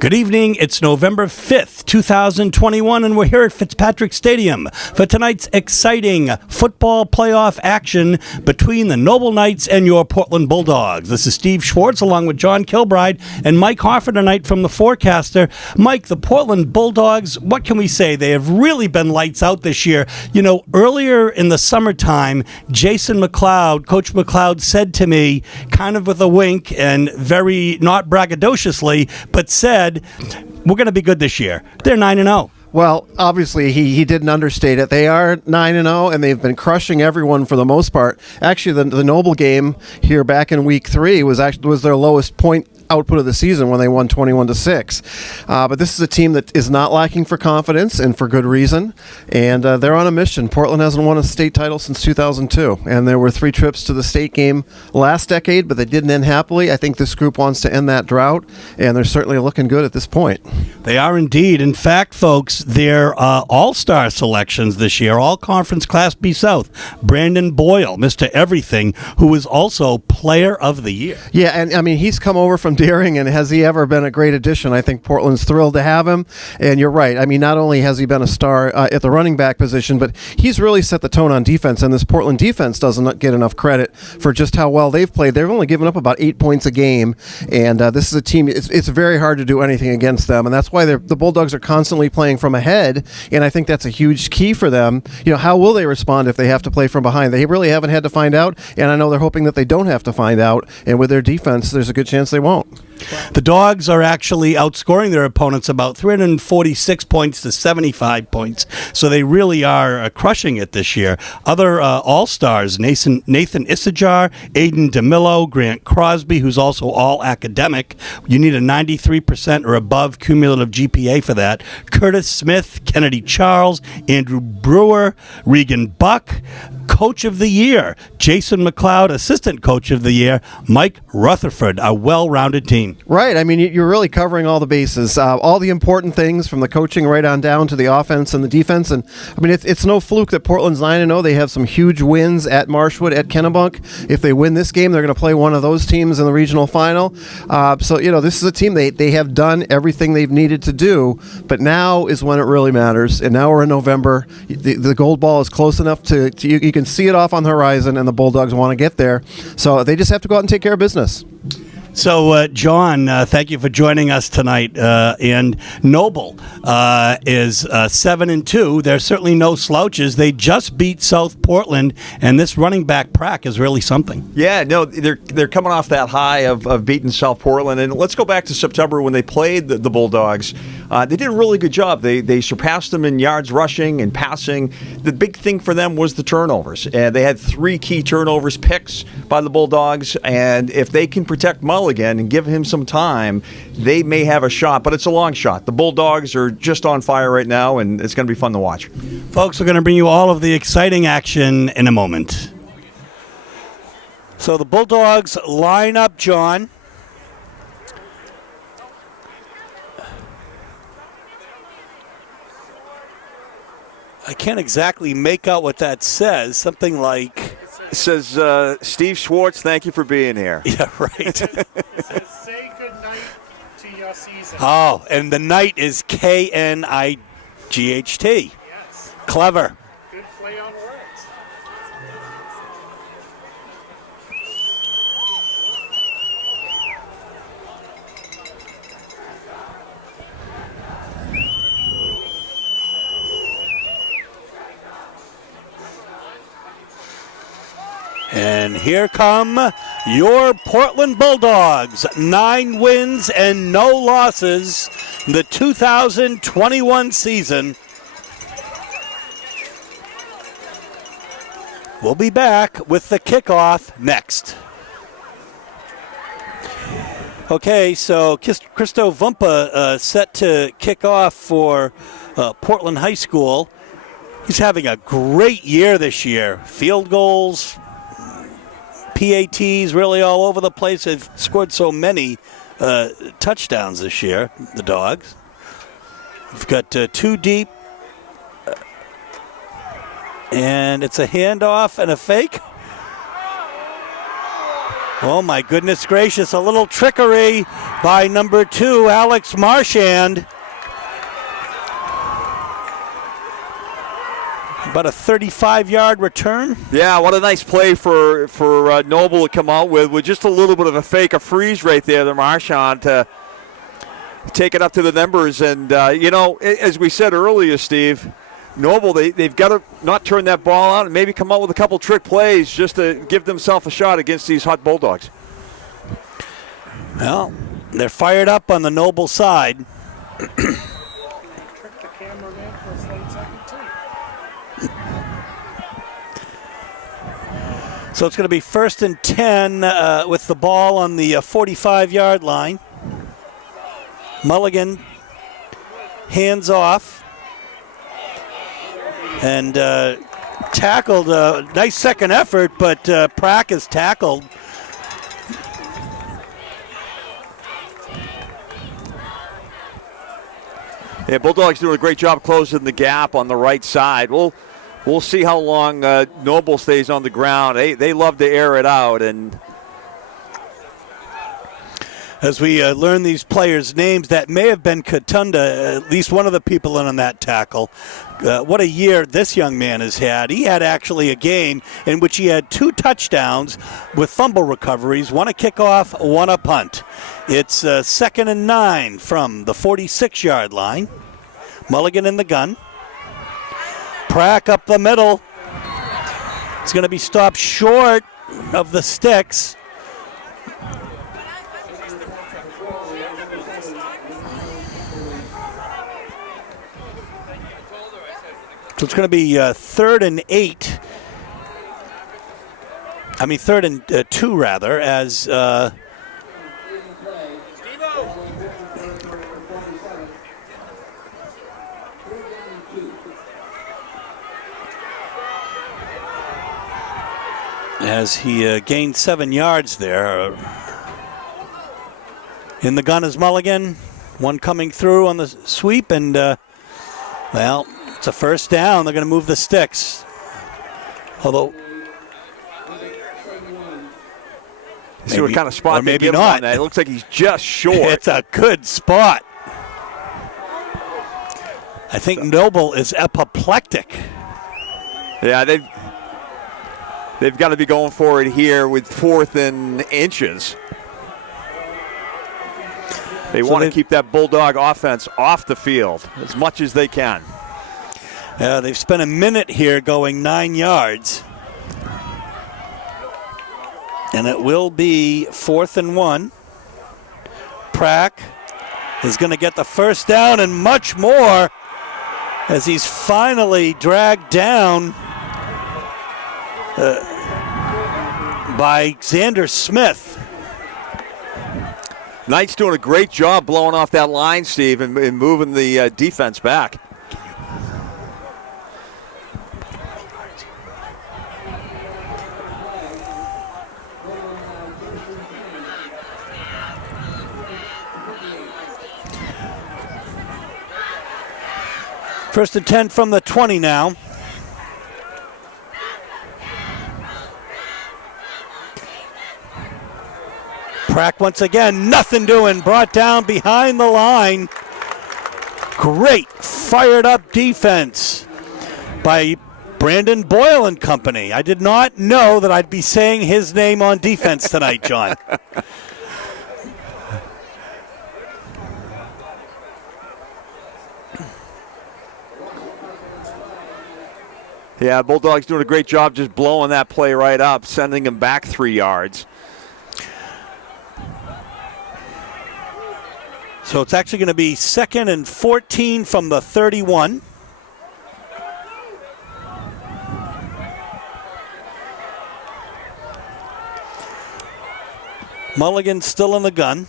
Good evening. It's November 5th, 2021, and we're here at Fitzpatrick Stadium for tonight's exciting football playoff action between the Noble Knights and your Portland Bulldogs. This is Steve Schwartz along with John Kilbride and Mike Hoffer tonight from the Forecaster. Mike, the Portland Bulldogs, what can we say? They have really been lights out this year. You know, earlier in the summertime, Jason McLeod, Coach McLeod, said to me, kind of with a wink and very not braggadociously, but said, we're going to be good this year. They're 9-0. Well, obviously, he didn't understate it. They are 9-0, and they've been crushing everyone for the most part. Actually, the Noble game here back in Week 3 was their lowest point output of the season when they won 21-6. But this is a team that is not lacking for confidence, and for good reason. And they're on a mission. Portland hasn't won a state title since 2002, and there were 3 trips to the state game last decade, but they didn't end happily. I think this group wants to end that drought, and they're certainly looking good at this point. They are indeed. In fact, folks, their all-star selections this year, all-conference Class B South, Brandon Boyle, Mr. Everything, who is also Player of the Year. Yeah, and I mean, he's come over from Deering, and has he ever been a great addition? I think Portland's thrilled to have him, and you're right. I mean, not only has he been a star at the running back position, but he's really set the tone on defense, and this Portland defense doesn't get enough credit for just how well they've played. They've only given up about 8 points a game, and this is a team, it's very hard to do anything against them, and that's why the Bulldogs are constantly playing from ahead, and I think that's a huge key for them. You know, how will they respond if they have to play from behind? They really haven't had to find out, and I know they're hoping that they don't have to find out, and with their defense, there's a good chance they won't. The Dogs are actually outscoring their opponents about 346 points to 75 points, so they really are crushing it this year. Other all-stars, Nathan Issajar, Aiden DeMillo, Grant Crosby, who's also all-academic. You need a 93% or above cumulative GPA for that. Curtis Smith, Kennedy Charles, Andrew Brewer, Regan Buck. Coach of the Year, Jason McLeod. Assistant Coach of the Year, Mike Rutherford. A well-rounded team. Right. I mean, you're really covering all the bases, all the important things from the coaching right on down to the offense and the defense. And I mean, it's no fluke that Portland's 9-0. They have some huge wins at Marshwood, at Kennebunk. If they win this game, they're going to play one of those teams in the regional final. So, you know, this is a team, they have done everything they've needed to do, but now is when it really matters. And now we're in November. The gold ball is close enough to you can see it off on the horizon, and the Bulldogs want to get there. So they just have to go out and take care of business. So, John, thank you for joining us tonight. And Noble is 7-2. There's certainly no slouches. They just beat South Portland, and this running back Prack is really something. Yeah, no, they're coming off that high of beating South Portland. And let's go back to September when they played the Bulldogs. They did a really good job. They surpassed them in yards rushing and passing. The big thing for them was the turnovers. They had 3 key turnovers, picks by the Bulldogs, and if they can protect Mulligan and give him some time, they may have a shot, but it's a long shot. The Bulldogs are just on fire right now, and it's going to be fun to watch. Folks, we're going to bring you all of the exciting action in a moment. So the Bulldogs line up, John. I can't exactly make out what that says. Something like... It says, Steve Schwartz, thank you for being here. Yeah, right. It says, say good night to your season. Oh, and the night is Knight. Yes. Clever. Good play on words. And here come your Portland Bulldogs. 9 wins and no losses in the 2021 season. We'll be back with the kickoff next. Okay, so Christo Vumpa set to kick off for Portland High School. He's having a great year this year. Field goals, PATs, really all over the place. They've scored so many touchdowns this year, the Dogs. We've got 2 deep, and it's a handoff and a fake. Oh, my goodness gracious. A little trickery by number 2, Alex Marchand. About a 35-yard return. Yeah, what a nice play for Noble to come out with just a little bit of a fake, a freeze right there, the Marchand, to take it up to the numbers. And, as we said earlier, Steve, Noble, they've got to not turn that ball out and maybe come out with a couple trick plays just to give themselves a shot against these hot Bulldogs. Well, they're fired up on the Noble side. Trick the cameraman for a slight second, too. So it's going to be 1st and 10 with the ball on the 45-yard line. Mulligan hands off. And tackled, nice second effort, but Prack is tackled. Yeah, Bulldogs doing a great job closing the gap on the right side. We'll see how long Noble stays on the ground. They love to air it out. And as we learn these players' names, that may have been Katunda, at least one of the people in on that tackle. What a year this young man has had. He had actually a game in which he had 2 touchdowns with fumble recoveries, 1 a kickoff, 1 a punt. It's 2nd and 9 from the 46-yard line. Mulligan in the gun. Prack up the middle. It's going to be stopped short of the sticks. So it's going to be 3rd and 8. I mean 3rd and 2 rather, as he gained 7 yards there. In the gun is Mulligan. 1 coming through on the sweep, and well, it's a 1st down. They're going to move the sticks. Although, see what kind of spot they give him on that. It looks like he's just short. It's a good spot. I think Noble is apoplectic. Yeah, they've got to be going for it here with 4th and inches. They want to keep that Bulldog offense off the field as much as they can. They've spent a minute here going 9 yards. And it will be 4th and 1. Prack is going to get the 1st down and much more as he's finally dragged down by Xander Smith. Knight's doing a great job blowing off that line, Steve, and moving the defense back. First and 10 from the 20 now. Prack once again, nothing doing, brought down behind the line. Great fired up defense by Brandon Boyle and company. I did not know that I'd be saying his name on defense tonight, John. Yeah, Bulldogs doing a great job just blowing that play right up, sending him back 3 yards. So it's actually going to be 2nd and 14 from the 31. Mulligan still in the gun.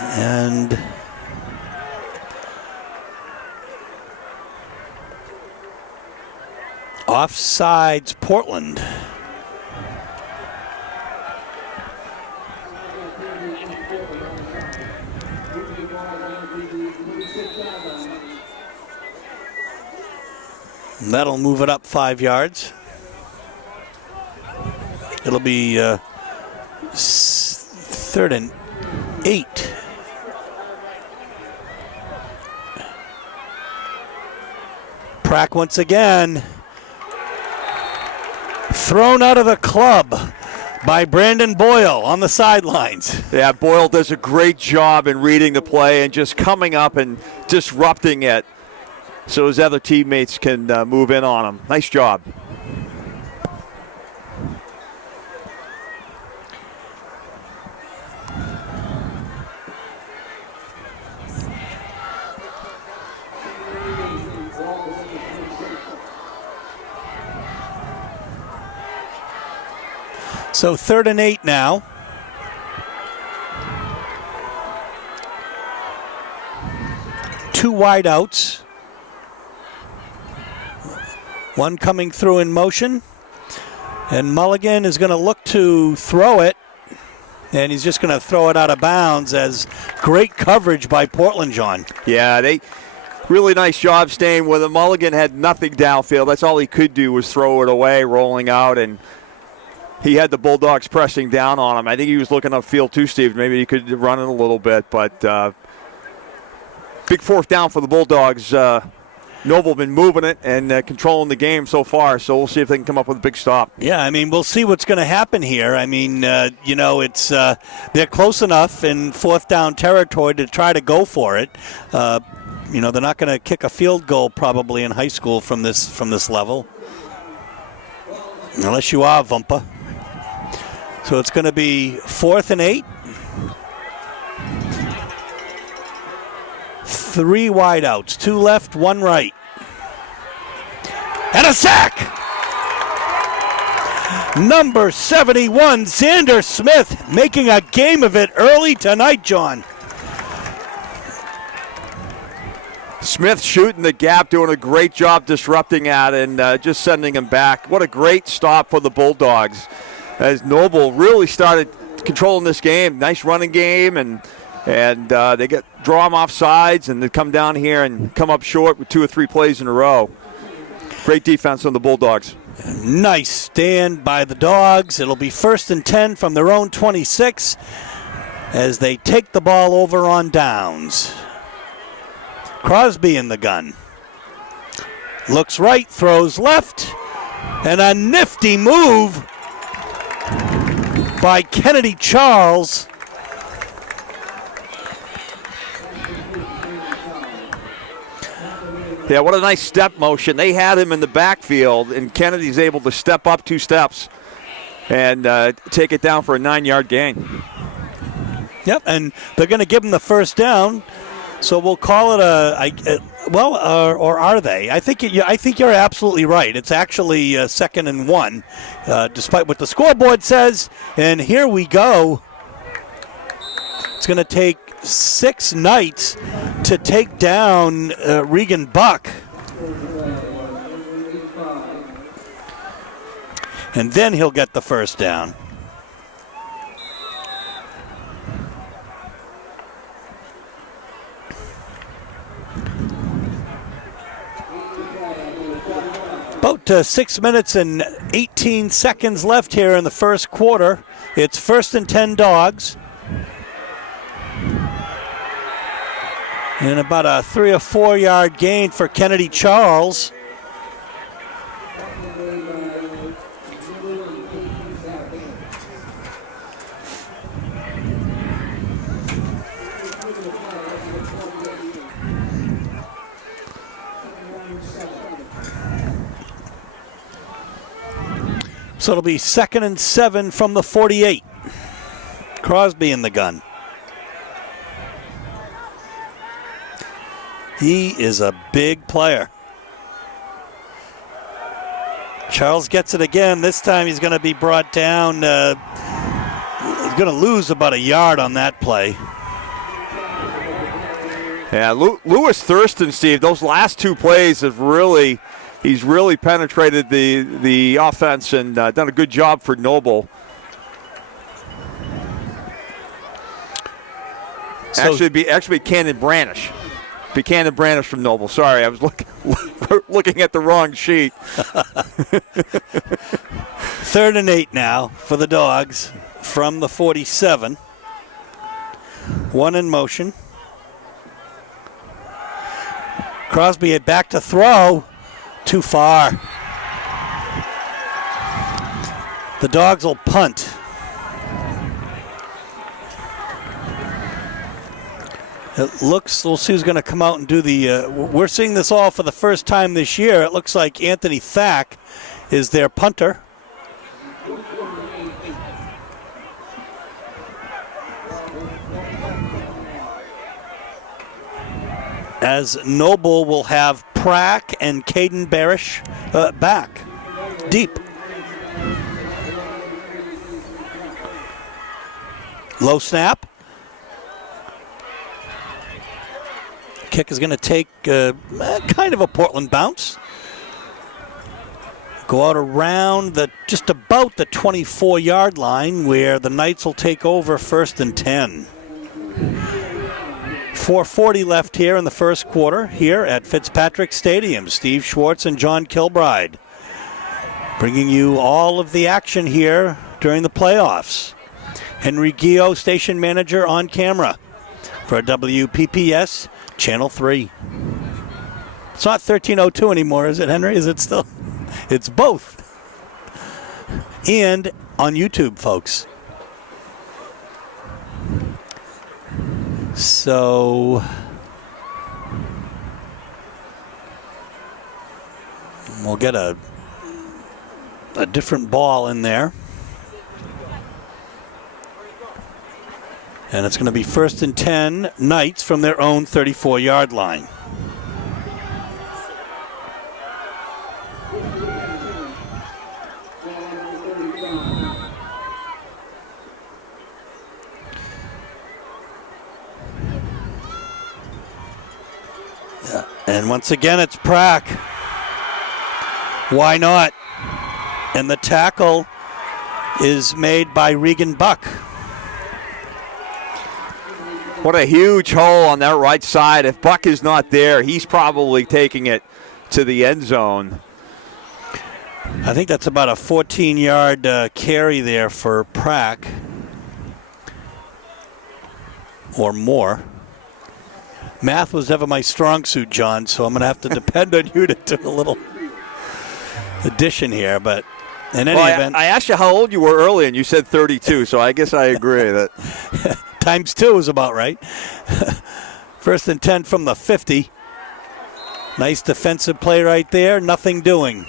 And offsides Portland. That'll move it up 5 yards. It'll be 3rd and 8. Prack once again. Thrown out of the club by Brandon Boyle on the sidelines. Yeah, Boyle does a great job in reading the play and just coming up and disrupting it so his other teammates can move in on him. Nice job. So 3rd and 8 now. Two wideouts. One coming through in motion. And Mulligan is going to look to throw it. And he's just going to throw it out of bounds as great coverage by Portland, John. Yeah, they really nice job staying with him. Mulligan had nothing downfield. That's all he could do was throw it away, rolling out, and he had the Bulldogs pressing down on him. I think he was looking upfield too, Steve. Maybe he could run it a little bit, but big 4th down for the Bulldogs. Noble been moving it and controlling the game so far, so we'll see if they can come up with a big stop. Yeah, I mean, we'll see what's going to happen here. I mean, it's they're close enough in 4th down territory to try to go for it. They're not going to kick a field goal probably in high school from this level, unless you are Vumpa. So it's going to be 4th and 8. 3 wideouts, 2 left, 1 right. And a sack! Number 71, Xander Smith, making a game of it early tonight, John. Smith shooting the gap, doing a great job disrupting that and just sending him back. What a great stop for the Bulldogs as Noble really started controlling this game. Nice running game, and they draw him off sides, and they come down here and come up short with 2 or 3 plays in a row. Great defense on the Bulldogs. Nice stand by the Dogs. It'll be 1st and 10 from their own 26 as they take the ball over on downs. Crosby in the gun. Looks right, throws left, and a nifty move by Kennedy Charles. Yeah, what a nice step motion. They had him in the backfield, and Kennedy's able to step up 2 steps and take it down for a 9-yard gain. Yep, and they're going to give him the 1st down, so we'll call it or are they? I think you're absolutely right. It's actually 2nd and 1, despite what the scoreboard says. And here we go. It's going to take 6 Knights to take down Regan Buck. And then he'll get the 1st down. About 6 minutes and 18 seconds left here in the first quarter. It's 1st and 10 Dogs. And about a 3 or 4 yard gain for Kennedy Charles. So it'll be 2nd and 7 from the 48. Crosby in the gun. He is a big player. Charles gets it again. This time he's going to be brought down. He's going to lose about a yard on that play. Yeah, Lewis Thurston, Steve, those last 2 plays have really... He's really penetrated the offense and done a good job for Noble. So, Actually, Cannon Branish. Buchanan Branish from Noble. Sorry, I was looking at the wrong sheet. 3rd and 8 now for the Dogs from the 47. 1 in motion. Crosby back to throw. Too far. The Dogs will punt. It looks, we'll see who's going to come out and do the, we're seeing this all for the first time this year. It looks like Anthony Thack is their punter. As Noble will have Prack and Caden Barish back deep. Low snap. Kick is going to take kind of a Portland bounce. Go out around just about the 24-yard line where the Knights will take over 1st and 10. 4:40 left here in the first quarter here at Fitzpatrick Stadium. Steve Schwartz and John Kilbride bringing you all of the action here during the playoffs. Henry Gio, station manager, on camera for WPPS Channel 3. It's not 1302 anymore, is it, Henry? Is it still? It's both. And on YouTube, folks. So we'll get a different ball in there. And it's going to be 1st and 10 Knights from their own 34-yard line. And once again, it's Prack. Why not? And the tackle is made by Regan Buck. What a huge hole on that right side. If Buck is not there, he's probably taking it to the end zone. I think that's about a 14-yard carry there for Prack. Or more. Math was never my strong suit, John, so I'm going to have to depend on you to do a little addition here. But in any event, I asked you how old you were earlier, and you said 32, so I guess I agree that times 2 is about right. 1st and 10 from the 50. Nice defensive play right there. Nothing doing.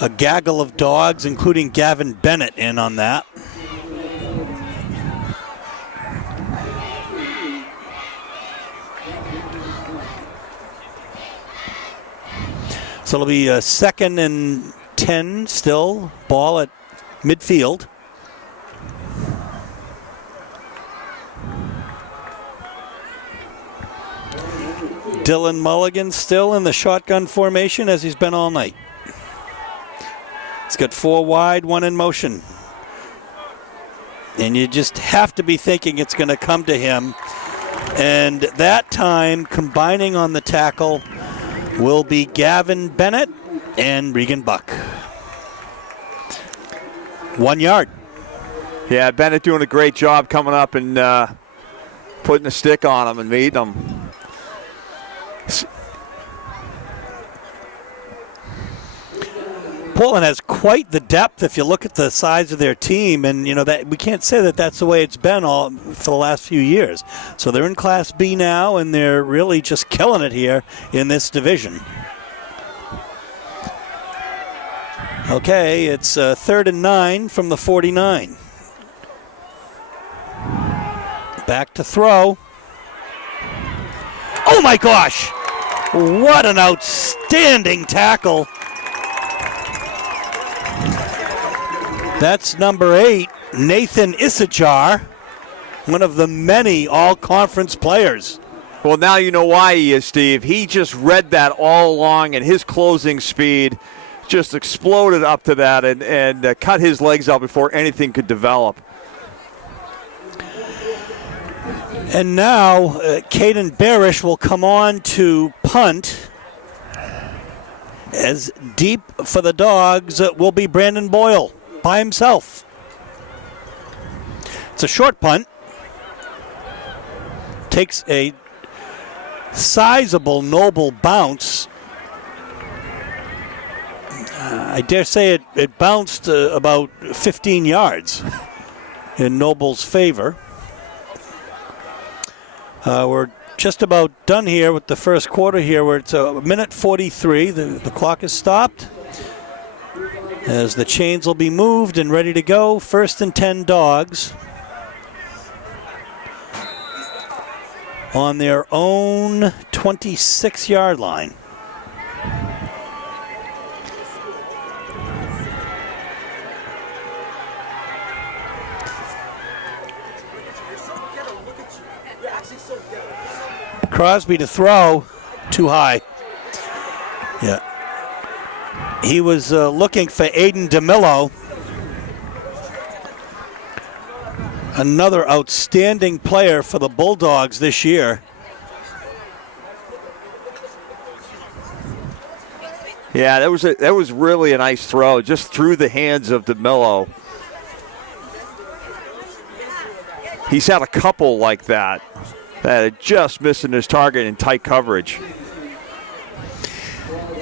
A gaggle of Dogs, including Gavin Bennett, in on that. So it'll be a 2nd and 10 still. Ball at midfield. Dylan Mulligan still in the shotgun formation as he's been all night. He's got 4 wide, 1 in motion. And you just have to be thinking it's going to come to him. And that time, combining on the tackle, will be Gavin Bennett and Regan Buck. 1 yard. Yeah, Bennett doing a great job coming up and putting a stick on him and meeting him. Portland has quite the depth if you look at the size of their team, and you know that we can't say that that's the way it's been all for the last few years. So they're in Class B now, and they're really just killing it here in this division. Okay, it's 3rd and 9 from the 49. Back to throw. Oh my gosh! What an outstanding tackle. That's number 8, Nathan Isajar, one of the many all-conference players. Well, now you know why he is, Steve. He just read that all along, and his closing speed just exploded up to that and cut his legs out before anything could develop. And now, Caden Barish will come on to punt. As deep for the Dogs will be Brandon Boyle by himself. It's a short punt. Takes a sizable Noble bounce. I dare say it bounced about 15 yards in Noble's favor. We're just about done here with the first quarter here, where it's a minute 43. The clock is stopped as the chains will be moved and ready to go. 1st and 10 Dogs on their own 26-yard line. Crosby to throw, too high. Yeah. He was looking for Aiden DeMillo. Another outstanding player for the Bulldogs this year. Yeah, that was really a nice throw, just through the hands of DeMillo. He's had a couple like that are just missing his target in tight coverage.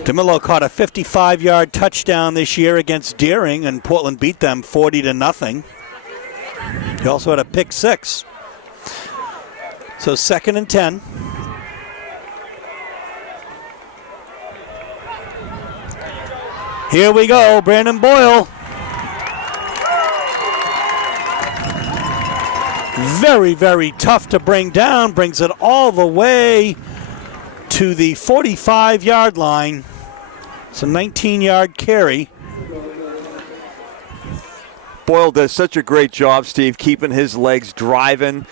DeMillo caught a 55-yard touchdown this year against Deering, and Portland beat them 40-0. He also had a pick six. So 2nd and 10. Here we go, Brandon Boyle. Very, very tough to bring down. Brings it all the way to the 45-yard line. It's a 19-yard carry. Boyle does such a great job, Steve, keeping his legs driving,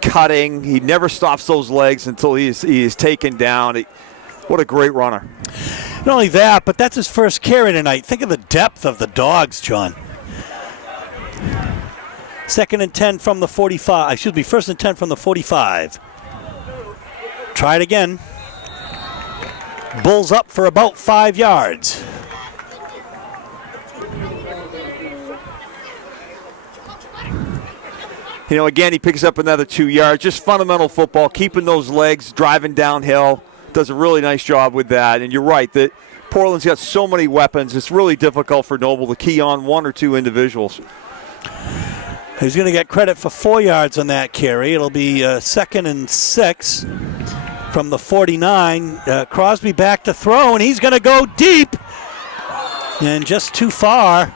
cutting. He never stops those legs until he is taken down. What a great runner. Not only that, but that's his first carry tonight. Think of the depth of the Dogs, John. 2nd and 10 from the 45. Excuse me, 1st and 10 from the 45. Try it again. Bulls up for about 5 yards. You know, again, he picks up another 2 yards. Just fundamental football, keeping those legs, driving downhill. Does a really nice job with that. And you're right, that Portland's got so many weapons. It's really difficult for Noble to key on one or two individuals. He's going to get credit for 4 yards on that carry. It'll be 2nd and 6 from the 49. Crosby back to throw, and he's going to go deep. And just too far.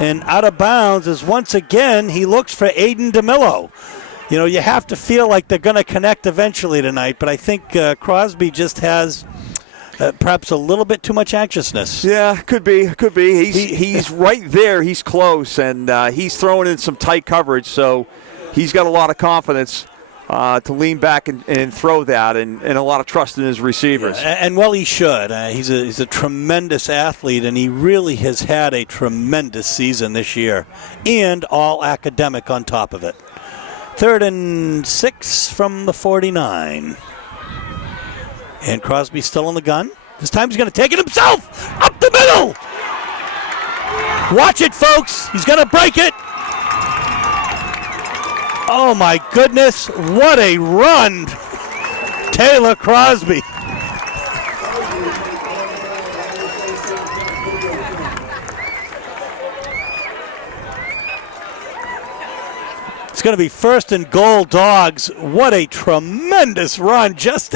And out of bounds is once again, he looks for Aiden DeMillo. You know, you have to feel like they're going to connect eventually tonight, but I think Crosby just has perhaps a little bit too much anxiousness. Yeah, could be. He's right there. He's close, and he's throwing in some tight coverage, so he's got a lot of confidence to lean back and throw that, and a lot of trust in his receivers. Yeah, and well, he should. He's a tremendous athlete, and he really has had a tremendous season this year, and all academic on top of it. 3rd and 6 from the 49. And Crosby still in the gun. This time he's going to take it himself. Up the middle. Watch it, folks. He's going to break it. Oh, my goodness. What a run. Taylor Crosby. It's going to be 1st and goal, Dogs. What a tremendous run. Just,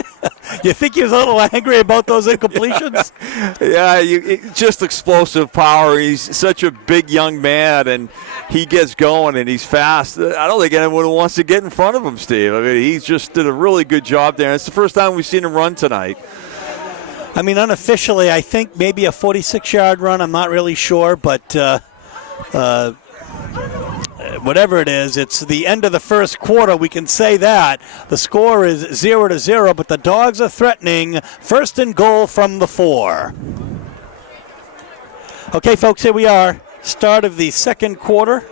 you think he was a little angry about those incompletions? Yeah, just explosive power. He's such a big young man, and he gets going, and he's fast. I don't think anyone wants to get in front of him, Steve. I mean, he just did a really good job there. It's the first time we've seen him run tonight. I mean, unofficially, I think maybe a 46-yard run. I'm not really sure, but whatever it is, it's the end of the first quarter. We can say that. The score is 0-0, but the Dogs are threatening 1st and goal from the 4. Okay, folks, here we are. Start of the second quarter.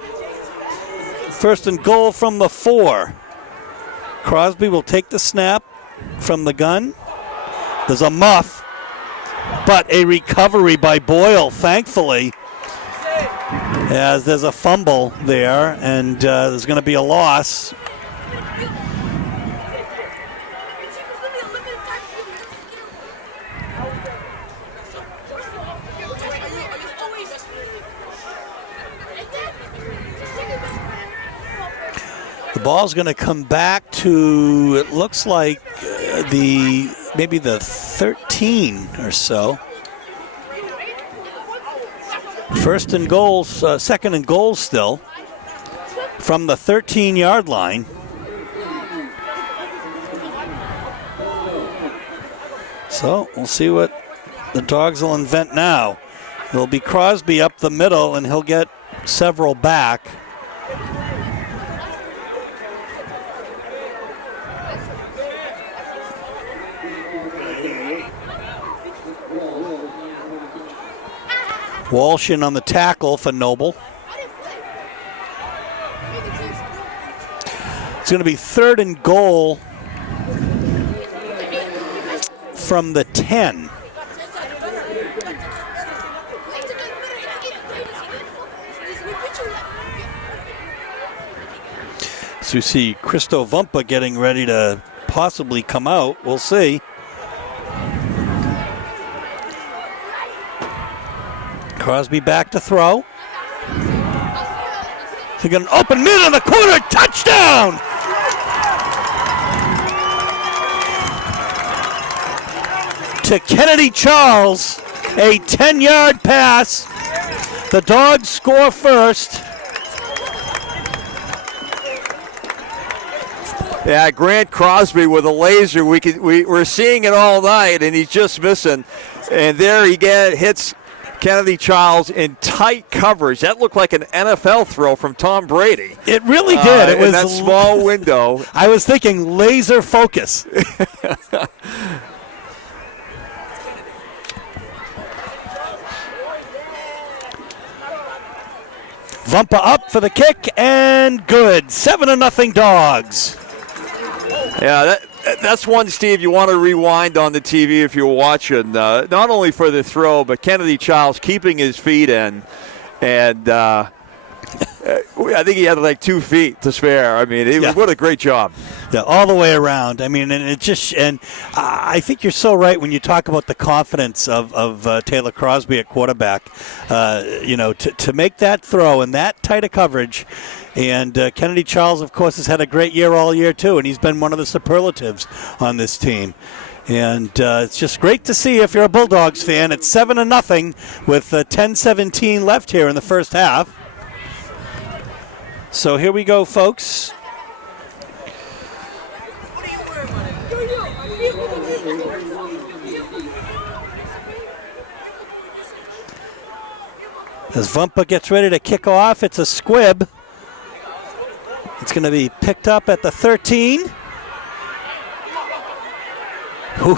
1st and goal from the 4. Crosby will take the snap from the gun. There's a muff, but a recovery by Boyle, thankfully, as there's a fumble there, and there's going to be a loss. The ball's going to come back to, it looks like maybe the 13 or so. First and goals, second and goals still from the 13-yard line. So we'll see what the Dogs will invent now. It'll be Crosby up the middle, and he'll get several back. Walsh in on the tackle for Noble. It's going to be third and goal from the 10. So you see Christo Vumpa getting ready to possibly come out. We'll see. Crosby back to throw. He got an open mid on the corner. Touchdown! To Kennedy Charles. A 10-yard pass. The Dogs score first. Yeah, Grant Crosby with a laser. We're seeing it all night, and he's just missing. And there he hits Kennedy Charles in tight coverage. That looked like an NFL throw from Tom Brady. It really did. It was in that small window. I was thinking laser focus. Vumpa up for the kick, and good. 7-0 Dogs. Yeah, that's one, Steve, you want to rewind on the TV if you're watching. Not only for the throw, but Kennedy Charles keeping his feet in. And I think he had like 2 feet to spare. I mean, what a great job. Yeah, all the way around. I mean, and I think you're so right when you talk about the confidence of Taylor Crosby at quarterback. To make that throw in that tight of coverage. And Kennedy Charles, of course, has had a great year all year, too, and he's been one of the superlatives on this team. And it's just great to see if you're a Bulldogs fan. It's 7-0 with 10:17 left here in the first half. So here we go, folks. As Vumpa gets ready to kick off, it's a squib. It's going to be picked up at the 13. Whew.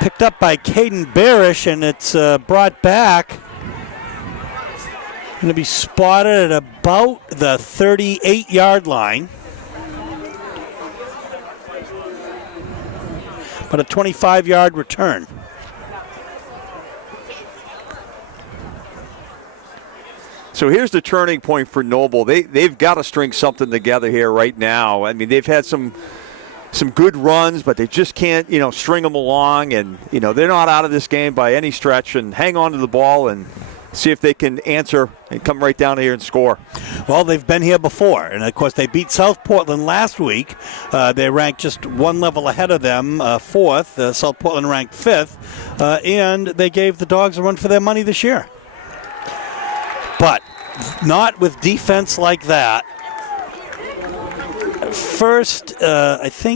Picked up by Caden Barish, and it's brought back. Going to be spotted at about the 38-yard line. But a 25-yard return. So here's the turning point for Noble. They've got to string something together here right now. I mean, they've had some good runs, but they just can't, string them along. And, they're not out of this game by any stretch. And hang on to the ball and see if they can answer and come right down here and score. Well, they've been here before. And, of course, they beat South Portland last week. They ranked just one level ahead of them, fourth. South Portland ranked fifth. And they gave the Dogs a run for their money this year. But not with defense like that. First in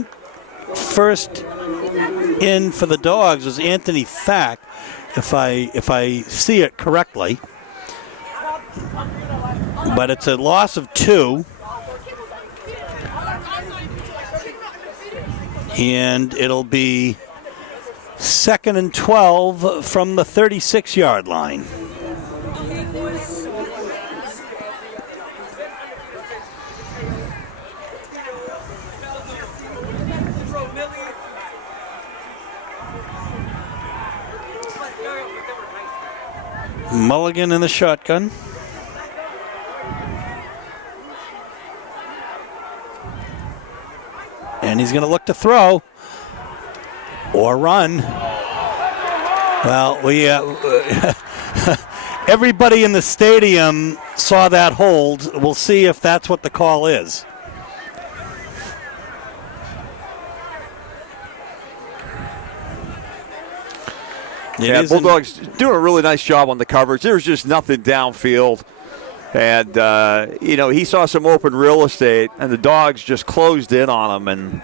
for the Dogs was Anthony Thack, if I see it correctly. But it's a loss of 2. And it'll be 2nd and 12 from the 36-yard line. Mulligan in the shotgun. And he's going to look to throw or run. Well, everybody in the stadium saw that hold. We'll see if that's what the call is. Yeah, Bulldogs doing a really nice job on the coverage. There was just nothing downfield. And, he saw some open real estate, and the Dogs just closed in on him and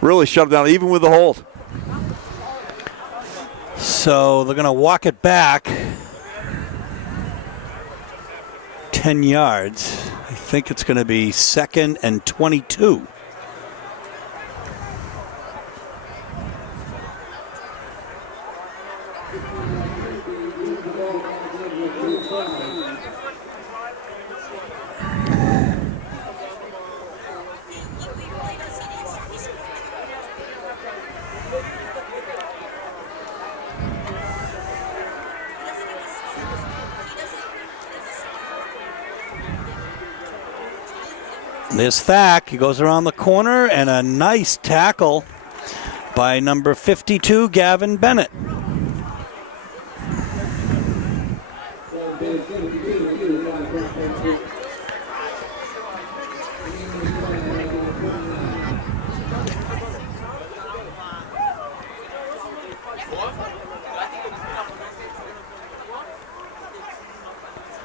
really shut him down, even with the hold. So they're going to walk it back 10 yards. I think it's going to be 2nd and 22. There's Thack. He goes around the corner, and a nice tackle by number 52, Gavin Bennett.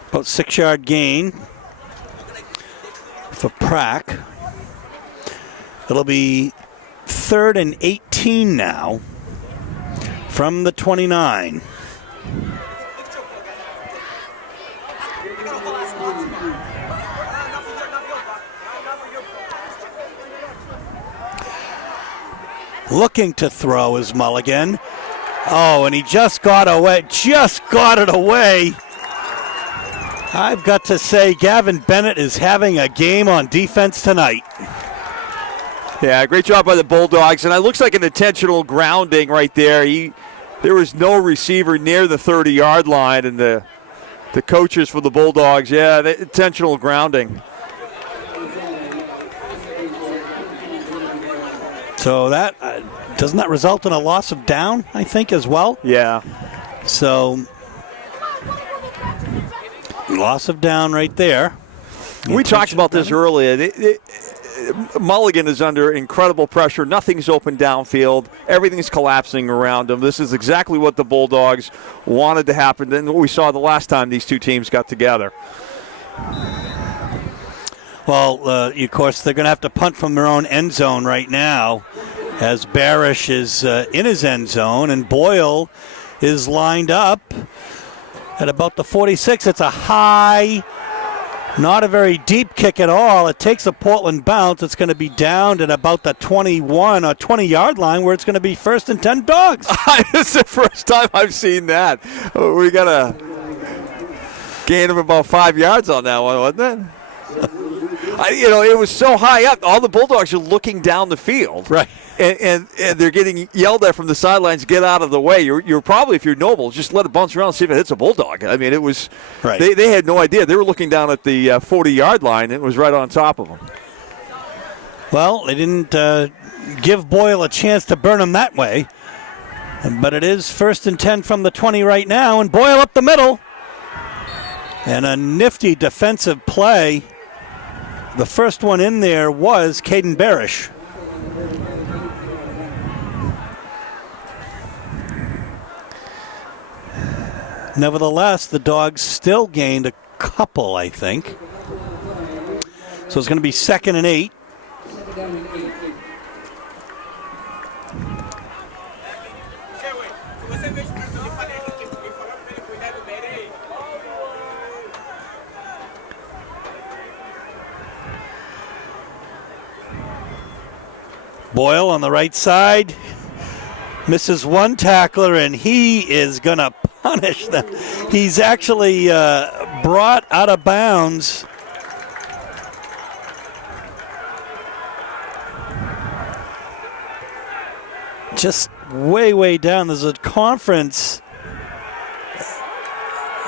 About 6-yard gain for Prack. It'll be 3rd and 18 now from the 29. Looking to throw is Mulligan. Oh, and he just got it away. I've got to say, Gavin Bennett is having a game on defense tonight. Yeah, great job by the Bulldogs, and it looks like an intentional grounding right there. There was no receiver near the 30-yard line, and the coaches for the Bulldogs, the intentional grounding. So that doesn't that result in a loss of down, I think, as well? Yeah. So loss of down right there. We talked about this earlier. Mulligan is under incredible pressure. Nothing's open downfield. Everything's collapsing around him. This is exactly what the Bulldogs wanted to happen and what we saw the last time these two teams got together. Well, of course, they're going to have to punt from their own end zone right now as Barish is in his end zone and Boyle is lined up at about the 46. It's a high, not a very deep kick at all. It takes a Portland bounce. It's going to be down at about the 21 or 20-yard line where it's going to be 1st and 10 Dogs. This is the first time I've seen that. We got a gain of about 5 yards on that one, wasn't it? It was so high up. All the Bulldogs are looking down the field. Right. And they're getting yelled at from the sidelines, get out of the way. You're probably, if you're Noble, just let it bounce around and see if it hits a Bulldog. I mean, it was right. They had no idea. They were looking down at the 40-yard line, and it was right on top of them. Well, they didn't give Boyle a chance to burn him that way. But it is 1st and 10 from the 20 right now, and Boyle up the middle. And a nifty defensive play. The first one in there was Caden Barish. Nevertheless, the Dogs still gained a couple, I think. So it's going to be 2nd and 8. Boyle on the right side misses one tackler, and he is going to punish them. He's actually brought out of bounds. Just way, way down. There's a conference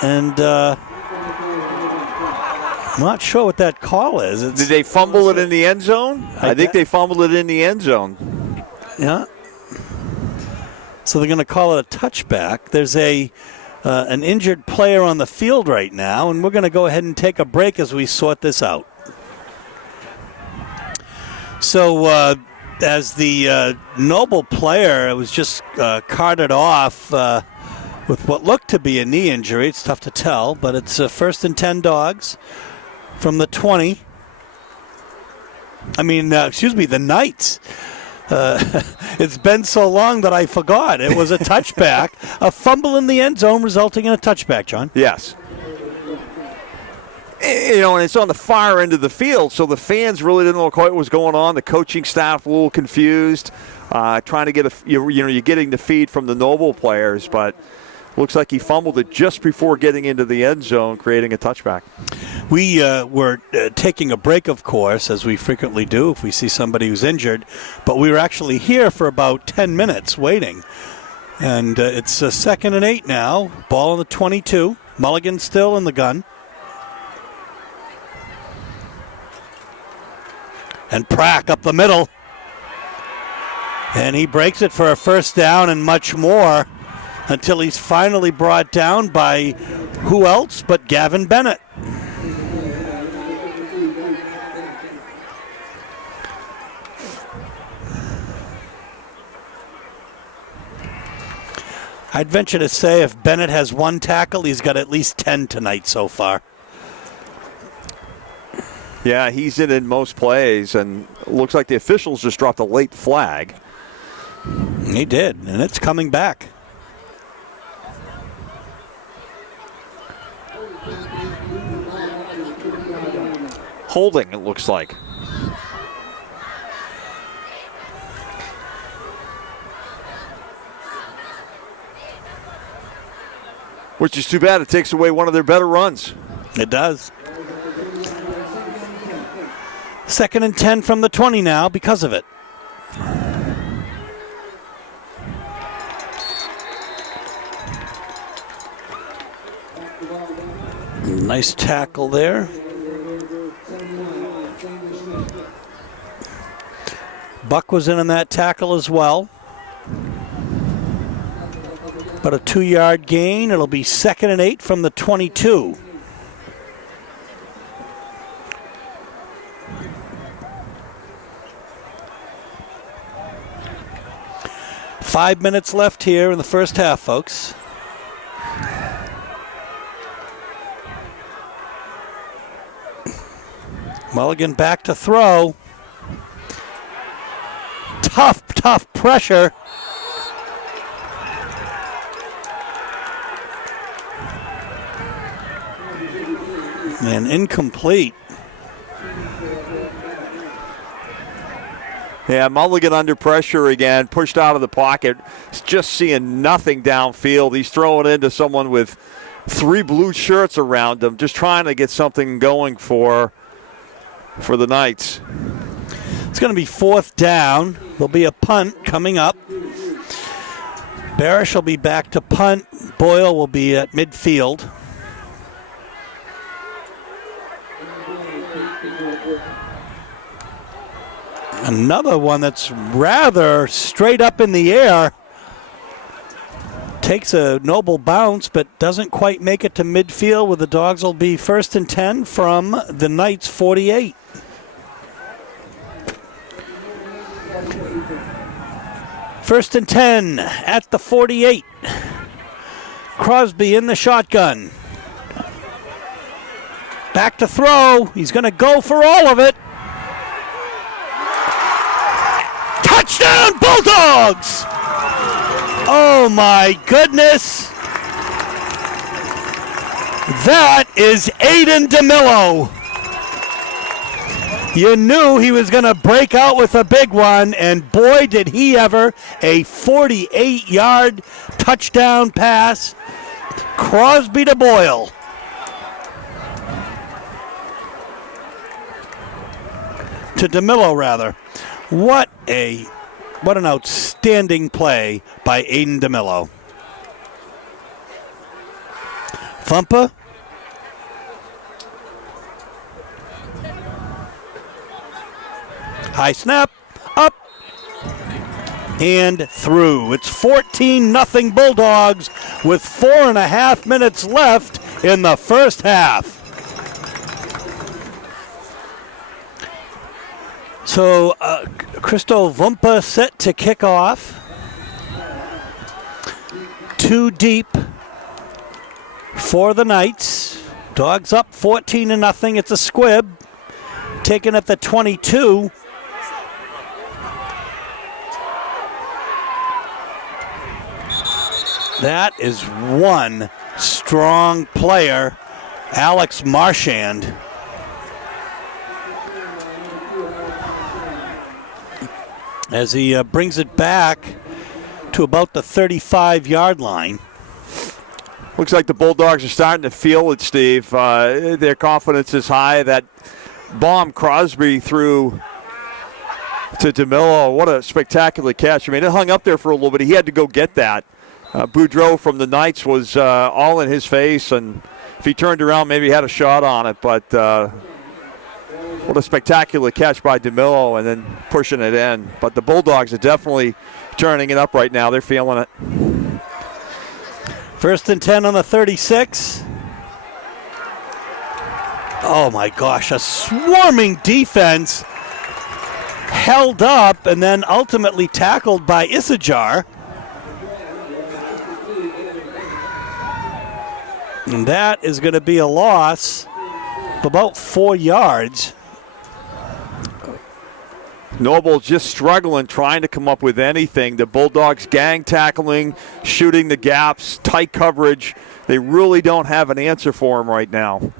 And I'm not sure what that call is. Did they fumble it in the end zone? I think they fumbled it in the end zone. Yeah. So they're going to call it a touchback. There's an injured player on the field right now, and we're going to go ahead and take a break as we sort this out. So as the Noble player was just carted off with what looked to be a knee injury, it's tough to tell, but it's first and 10 Dogs from the 20. The Knights. It's been so long that I forgot. It was a touchback, a fumble in the end zone resulting in a touchback, John. Yes. And it's on the far end of the field, so the fans really didn't know quite what was going on. The coaching staff a little confused, trying to get you're getting the feed from the Noble players, but looks like he fumbled it just before getting into the end zone, creating a touchback. We were taking a break, of course, as we frequently do if we see somebody who's injured, but we were actually here for about 10 minutes waiting. And it's 2nd and 8 now, ball on the 22, Mulligan still in the gun. And Prack up the middle. And he breaks it for a first down and much more until he's finally brought down by who else but Gavin Bennett. I'd venture to say if Bennett has one tackle, he's got at least 10 tonight so far. Yeah, he's in most plays, and it looks like the officials just dropped a late flag. He did, and it's coming back. Holding, it looks like. Which is too bad. It takes away one of their better runs. It does. 2nd and 10 from the 20 now because of it. Nice tackle there. Buck was in on that tackle as well. But a 2-yard gain. It'll be 2nd and 8 from the 22. Five minutes left here in the first half, folks. Mulligan back to throw. Tough pressure. And incomplete. Yeah, Mulligan under pressure again, pushed out of the pocket. Just seeing nothing downfield. He's throwing into someone with 3 blue shirts around him, just trying to get something going for the Knights. It's going to be 4th down. There'll be a punt coming up. Barish will be back to punt. Boyle will be at midfield. Another one that's rather straight up in the air. Takes a noble bounce, but doesn't quite make it to midfield, where the Dogs will be 1st and 10 from the Knights' 48. First and 10 at the 48. Crosby in the shotgun. Back to throw. He's going to go for all of it. Touchdown, Bulldogs! Oh, my goodness. That is Aiden DeMillo. You knew he was going to break out with a big one, and boy, did he ever. A 48-yard touchdown pass. Crosby to Boyle. To DeMillo, rather. What an outstanding play by Aiden DeMillo. Thumper. High snap. Up. And through. It's 14-0 Bulldogs with 4.5 minutes left in the first half. So, Christo Vumpa set to kick off. Too deep for the Knights. Dogs up 14-0. It's a squib. Taken at the 22. That is one strong player, Alex Marchand. As he brings it back to about the 35-yard line. Looks like the Bulldogs are starting to feel it, Steve. Their confidence is high. That bomb Crosby threw to DeMillo, what a spectacular catch. I mean, it hung up there for a little bit. He had to go get that. Boudreau from the Knights was all in his face, and if he turned around, maybe he had a shot on it. But what a spectacular catch by DeMillo and then pushing it in. But the Bulldogs are definitely turning it up right now. They're feeling it. 1st and 10 on the 36. Oh, my gosh, a swarming defense held up and then ultimately tackled by Isajar. And that is going to be a loss of about 4 yards. Noble just struggling, trying to come up with anything. The Bulldogs gang tackling, shooting the gaps, tight coverage. They really don't have an answer for him right now.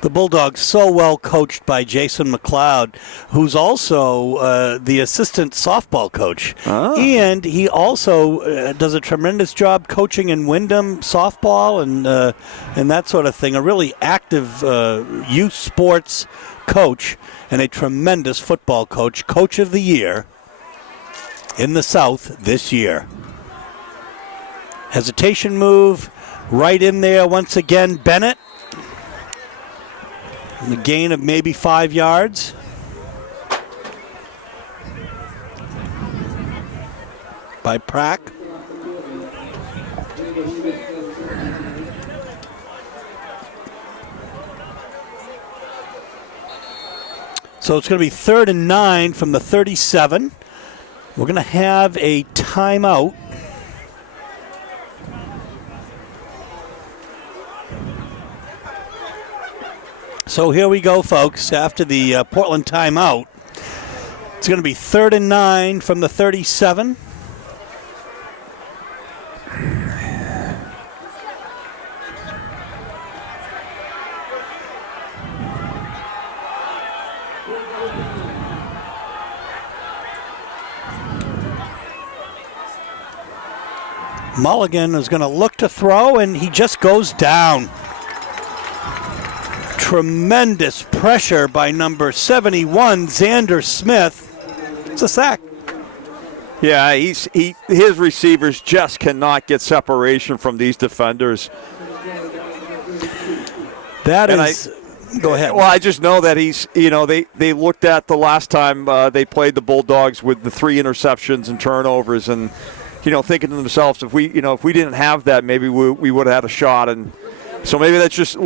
The Bulldogs so well coached by Jason McLeod, who's also the assistant softball coach. Oh. And he also does a tremendous job coaching in Wyndham softball and that sort of thing. A really active youth sports coach and a tremendous football coach. Coach of the year in the South this year. Hesitation move right in there once again, Bennett. A gain of maybe 5 yards. By Prack. So it's going to be 3rd and 9 from the 37. We're going to have a timeout. So here we go, folks, after the Portland timeout. It's going to be 3rd and 9 from the 37. Mulligan is going to look to throw, and he just goes down. Tremendous pressure by number 71, Xander Smith. It's a sack. Yeah, his receivers just cannot get separation from these defenders. Go ahead. Well, I just know that they looked at the last time they played the Bulldogs with the 3 interceptions and turnovers, and thinking to themselves, if we didn't have that, maybe we would have had a shot. And so maybe that's just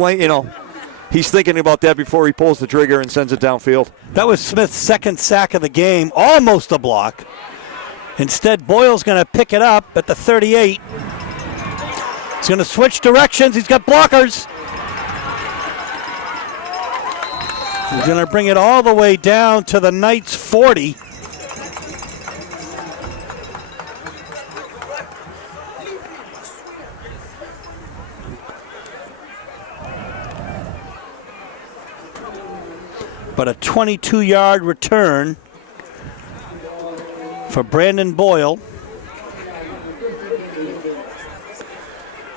he's thinking about that before he pulls the trigger and sends it downfield. That was Smith's second sack of the game, almost a block. Instead, Boyle's going to pick it up at the 38. He's going to switch directions. He's got blockers. He's going to bring it all the way down to the Knights' 40. But a 22-yard return for Brandon Boyle.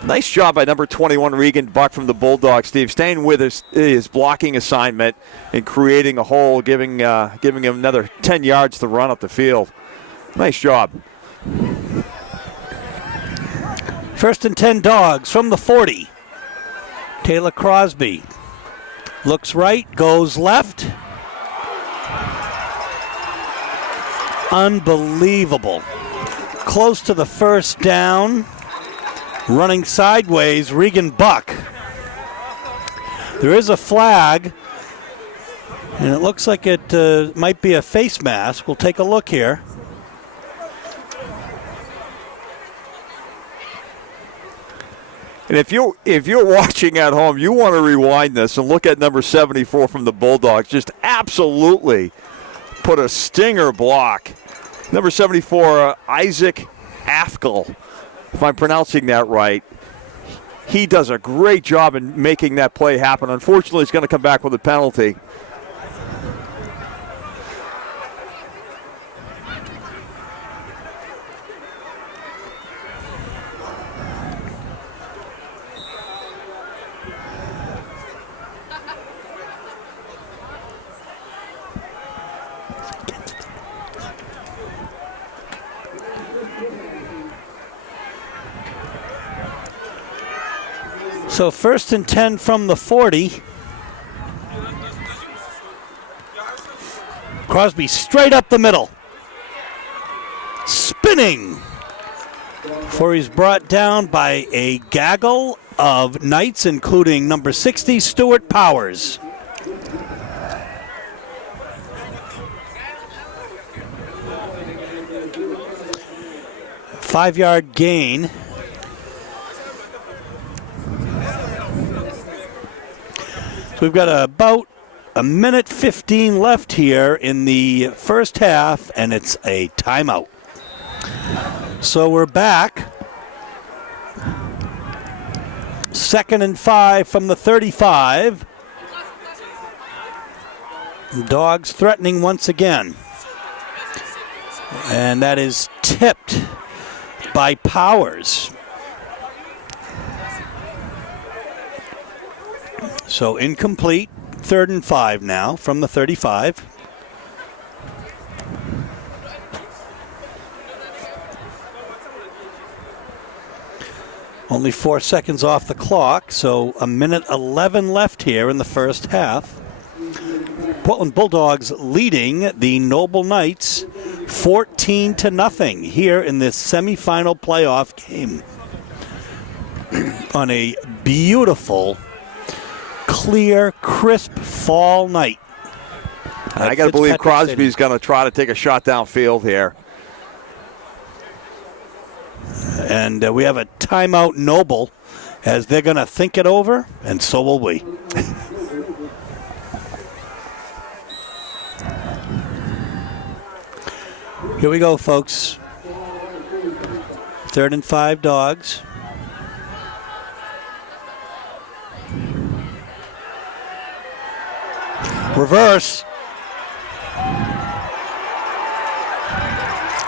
Nice job by number 21, Regan Buck from the Bulldogs, Steve, staying with his blocking assignment and creating a hole, giving him another 10 yards to run up the field. Nice job. First and 10 Dogs from the 40. Taylor Crosby looks right, goes left. Unbelievable. Close to the first down. Running sideways, Regan Buck. There is a flag, and it looks like it might be a face mask. We'll take a look here. And if you're watching at home, you want to rewind this and look at number 74 from the Bulldogs. Just absolutely put a stinger block. Number 74, Isaac Afkel, if I'm pronouncing that right. He does a great job in making that play happen. Unfortunately, he's going to come back with a penalty. So first and 10 from the 40. Crosby straight up the middle. Spinning. For he's brought down by a gaggle of Knights, including number 60, Stuart Powers. Five-yard gain. So we've got about a minute 15 left here in the first half, and it's a timeout. So we're back. 2nd and 5 from the 35. Dogs threatening once again. And that is tipped by Powers. So incomplete, 3rd and 5 now from the 35. Only 4 seconds off the clock, so a minute 11 left here in the first half. Portland Bulldogs leading the Noble Knights 14-0 here in this semifinal playoff game on a beautiful, clear, crisp fall night. I got to believe Crosby's going to try to take a shot downfield here. And we have a timeout, Noble, as they're going to think it over, and so will we. Here we go, folks. 3rd and 5 Dogs. Reverse.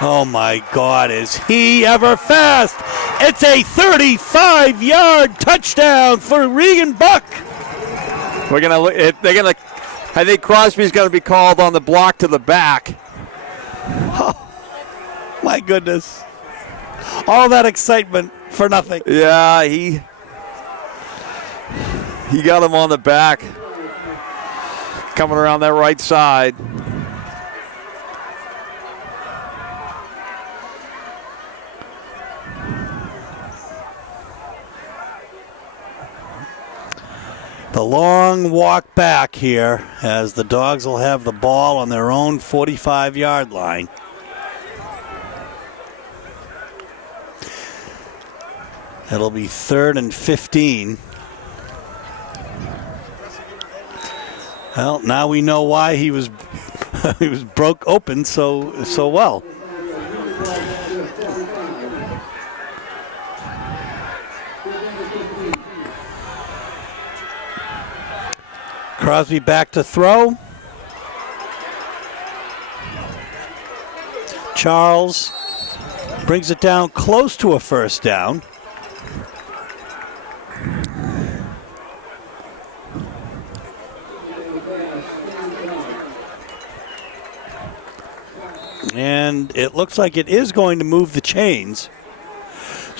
Oh my God, is he ever fast? It's a 35-yard touchdown for Regan Buck. We're gonna look. They're gonna. I think Crosby's going to be called on the block to the back. Oh, my goodness! All that excitement for nothing. Yeah, he got him on the back, coming around that right side. The long walk back here as the Dogs will have the ball on their own 45-yard line. It'll be 3rd and 15. Well, now we know why he was he was broke open so well. Crosby back to throw. Charles brings it down close to a first down. And it looks like it is going to move the chains.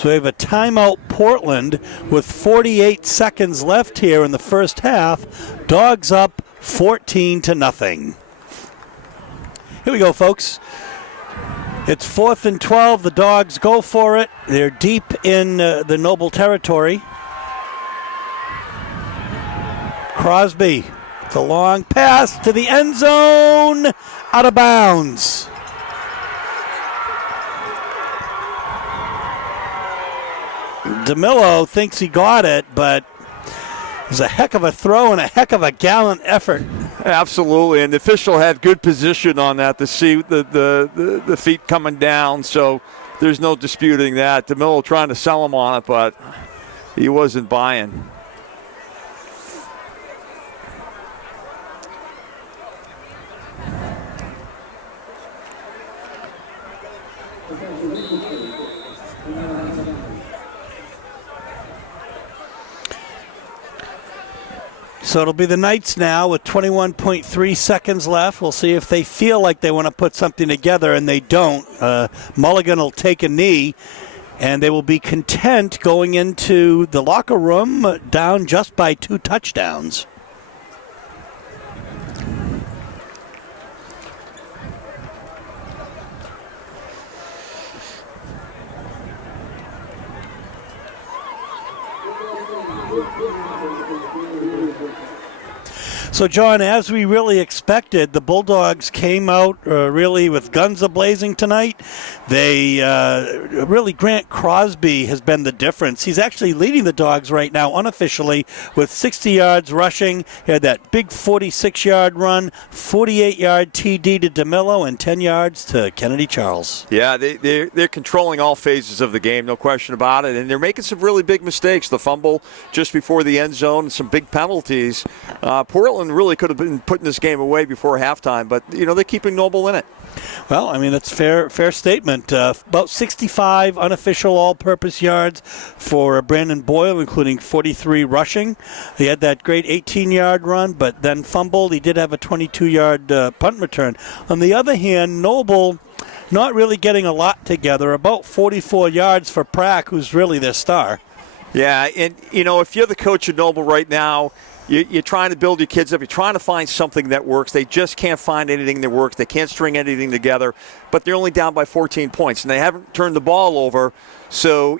So we have a timeout Portland with 48 seconds left here in the first half. Dogs up 14-0. Here we go, folks. It's 4th and 12. The Dogs go for it. They're deep in the Noble territory. Crosby, the long pass to the end zone, out of bounds. DeMillo thinks he got it, but it was a heck of a throw and a heck of a gallant effort. Absolutely, and the official had good position on that to see the feet coming down, so there's no disputing that. DeMillo trying to sell him on it, but he wasn't buying. So it'll be the Knights now with 21.3 seconds left. We'll see if they feel like they want to put something together, and they don't. Mulligan will take a knee, and they will be content going into the locker room down just by 2 touchdowns. So, John, as we really expected, the Bulldogs came out really with guns a-blazing tonight. They really, Grant Crosby has been the difference. He's actually leading the Dogs right now unofficially with 60 yards rushing. He had that big 46-yard run, 48-yard TD to DeMillo, and 10 yards to Kennedy Charles. Yeah, they're controlling all phases of the game, no question about it, and they're making some really big mistakes. The fumble just before the end zone and some big penalties. Portland really could have been putting this game away before halftime, but they're keeping Noble in it. Well, I mean, that's fair statement. About 65 unofficial all-purpose yards for Brandon Boyle, including 43 rushing. He had that great 18-yard run, but then fumbled. He did have a 22-yard punt return. On the other hand, Noble not really getting a lot together, about 44 yards for Prack, who's really their star. Yeah, and, if you're the coach of Noble right now, you're trying to build your kids up. You're trying to find something that works. They just can't find anything that works. They can't string anything together. But they're only down by 14 points, and they haven't turned the ball over. So,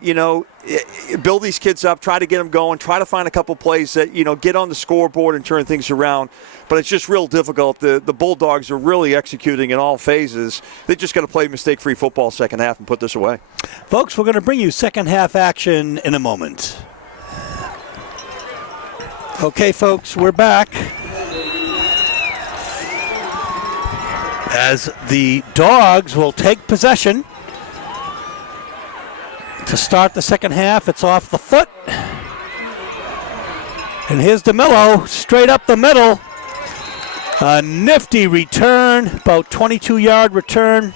build these kids up, try to get them going, try to find a couple plays that, get on the scoreboard and turn things around. But it's just real difficult. The Bulldogs are really executing in all phases. They just got to play mistake-free football second half and put this away. Folks, we're going to bring you second half action in a moment. Okay, folks, we're back. As the Dogs will take possession to start the second half. It's off the foot. And here's DeMillo, straight up the middle. A nifty return, about 22-yard return.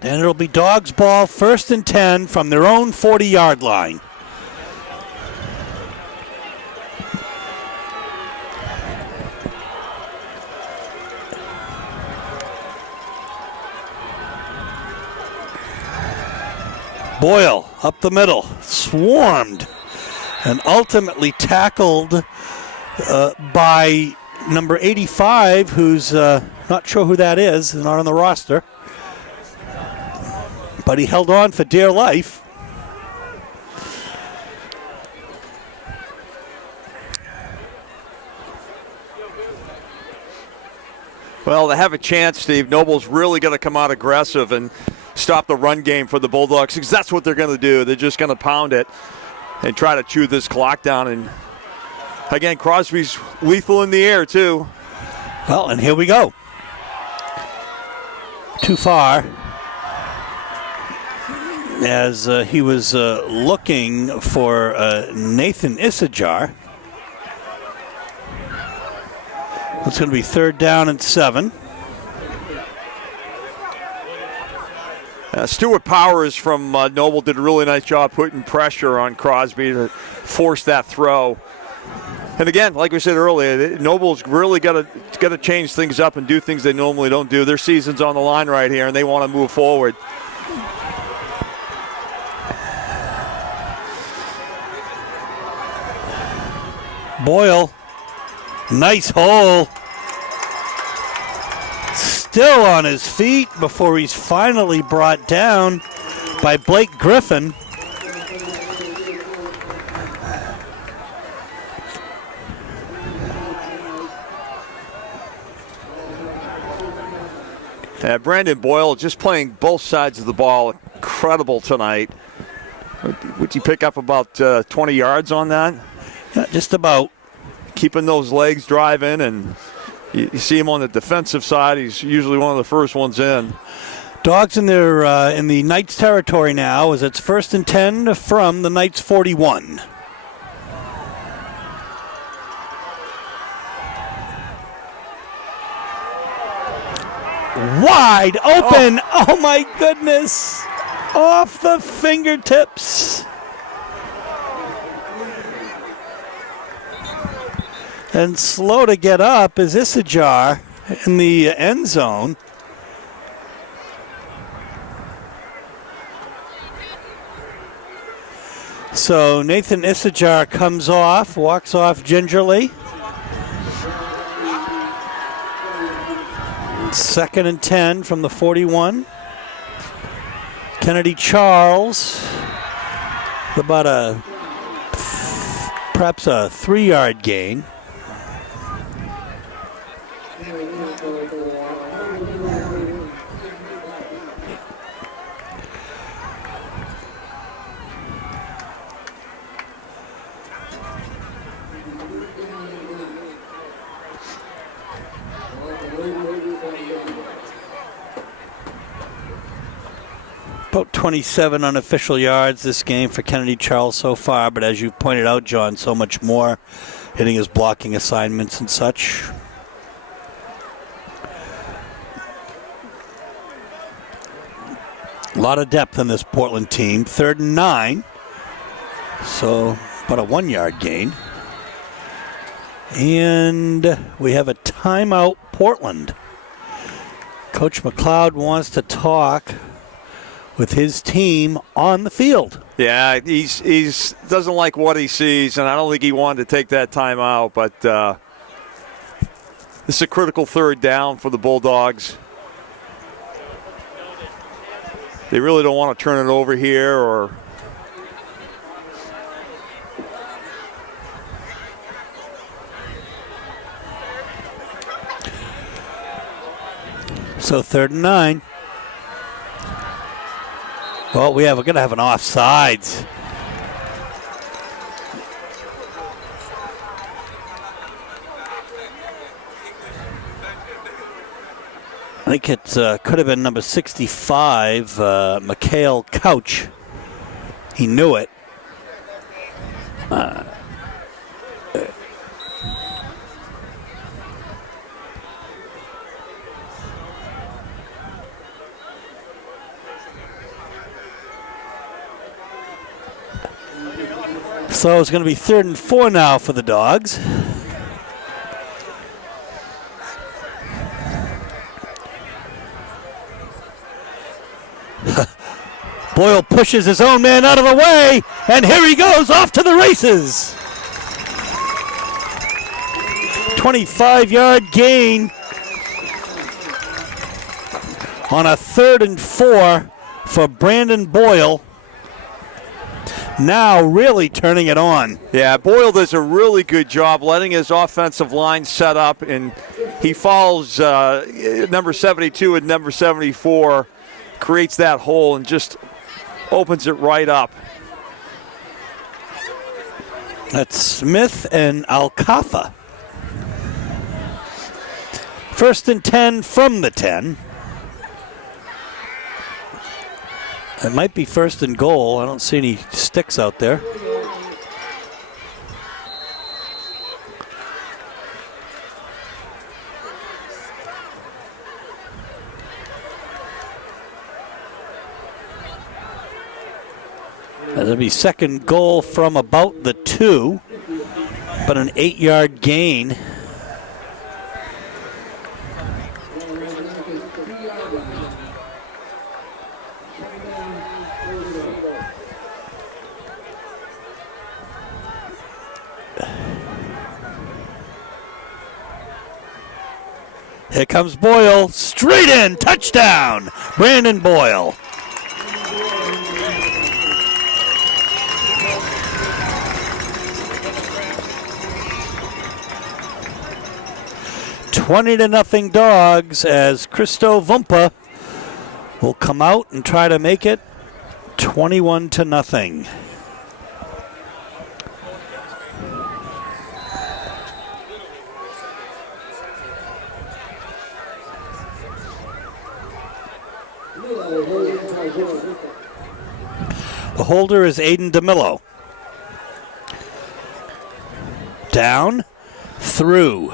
And it'll be Dogs ball, 1st and 10 from their own 40-yard line. Boyle up the middle, swarmed, and ultimately tackled by number 85, who's not sure who that is, not on the roster. But he held on for dear life. Well, they have a chance, Steve. Noble's really going to come out aggressive and stop the run game for the Bulldogs, because that's what they're going to do. They're just going to pound it and try to chew this clock down. And, again, Crosby's lethal in the air, too. Well, and here we go. Too far. As he was looking for Nathan Isajar. It's going to be 3rd down and 7. Stuart Powers from Noble did a really nice job putting pressure on Crosby to force that throw. And again, like we said earlier, Noble's really got to change things up and do things they normally don't do. Their season's on the line right here, and they want to move forward. Boyle, nice hole. Still on his feet before he's finally brought down by Blake Griffin. Brandon Boyle just playing both sides of the ball. Incredible tonight. Would you pick up about 20 yards on that? Yeah, just about. Keeping those legs driving, and you see him on the defensive side. He's usually one of the first ones in. Dogs in the Knights territory now as it's 1st and 10 from the Knights 41. Wide open. Oh my goodness. Off the fingertips. And slow to get up is Isajar in the end zone. So Nathan Isajar comes off, walks off gingerly. 2nd and 10 from the 41. Kennedy Charles, about perhaps a 3-yard gain. About 27 unofficial yards this game for Kennedy Charles so far, but as you pointed out, John, so much more hitting his blocking assignments and such. A lot of depth in this Portland team. 3rd and 9, so about a 1-yard gain. And we have a timeout, Portland. Coach McLeod wants to talk with his team on the field. Yeah, he's doesn't like what he sees, and I don't think he wanted to take that time out, but this is a critical 3rd down for the Bulldogs. They really don't want to turn it over here or so 3rd and 9. Well, we're going to have an offsides. I think it could have been number 65, Mikhail Couch. He knew it. So it's going to be 3rd and 4 now for the Dogs. Boyle pushes his own man out of the way, and here he goes off to the races. 25-yard gain on a 3rd and 4 for Brandon Boyle. Now really turning it on. Yeah, Boyle does a really good job letting his offensive line set up, and he follows number 72 and number 74, creates that hole and just opens it right up. That's Smith and Alcafa. 1st and 10 from the 10. It might be 1st and goal. I don't see any sticks out there. It'll be second goal from about the 2, but an 8-yard gain. Here comes Boyle, straight in, touchdown, Brandon Boyle. $20-0 Dogs as Christo Vumpa will come out and try to make it 21-0. The holder is Aiden DeMillo. Down, through.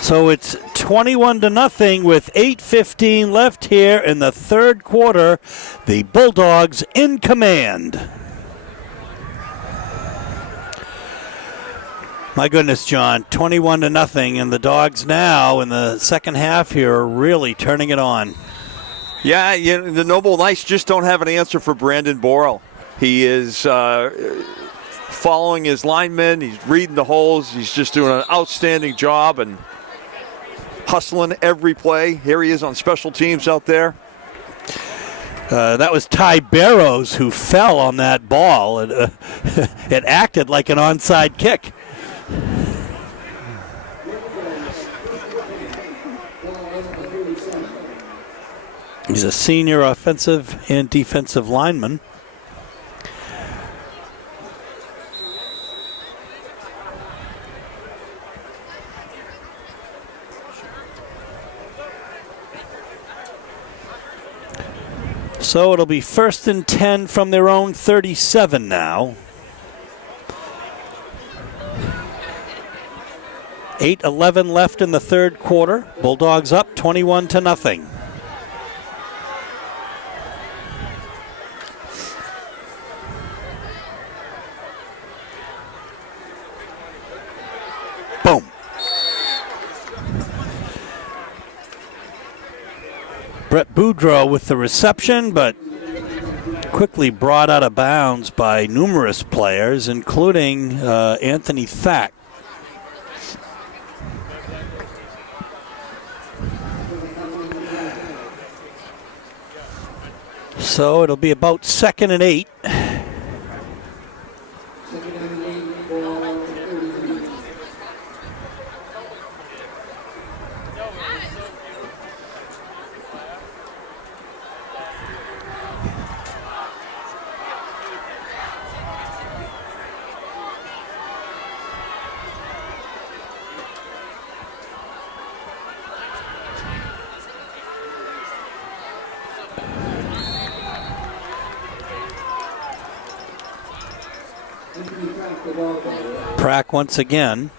So it's 21-0 with 8:15 left here in the third quarter. The Bulldogs in command. My goodness, John, 21-0, and the Dogs now in the second half here are really turning it on. Yeah, the Noble Knights just don't have an answer for Brandon Boyle. He is following his linemen. He's reading the holes. He's just doing an outstanding job and hustling every play. Here he is on special teams out there. That was Ty Barrows who fell on that ball. It acted like an onside kick. He's a senior offensive and defensive lineman. So it'll be 1st and 10 from their own 37 now. 8:11 left in the third quarter. Bulldogs up 21-0. Boom. Brett Boudreau with the reception, but quickly brought out of bounds by numerous players, including Anthony Thack. So it'll be about 2nd and 8. Prack once again.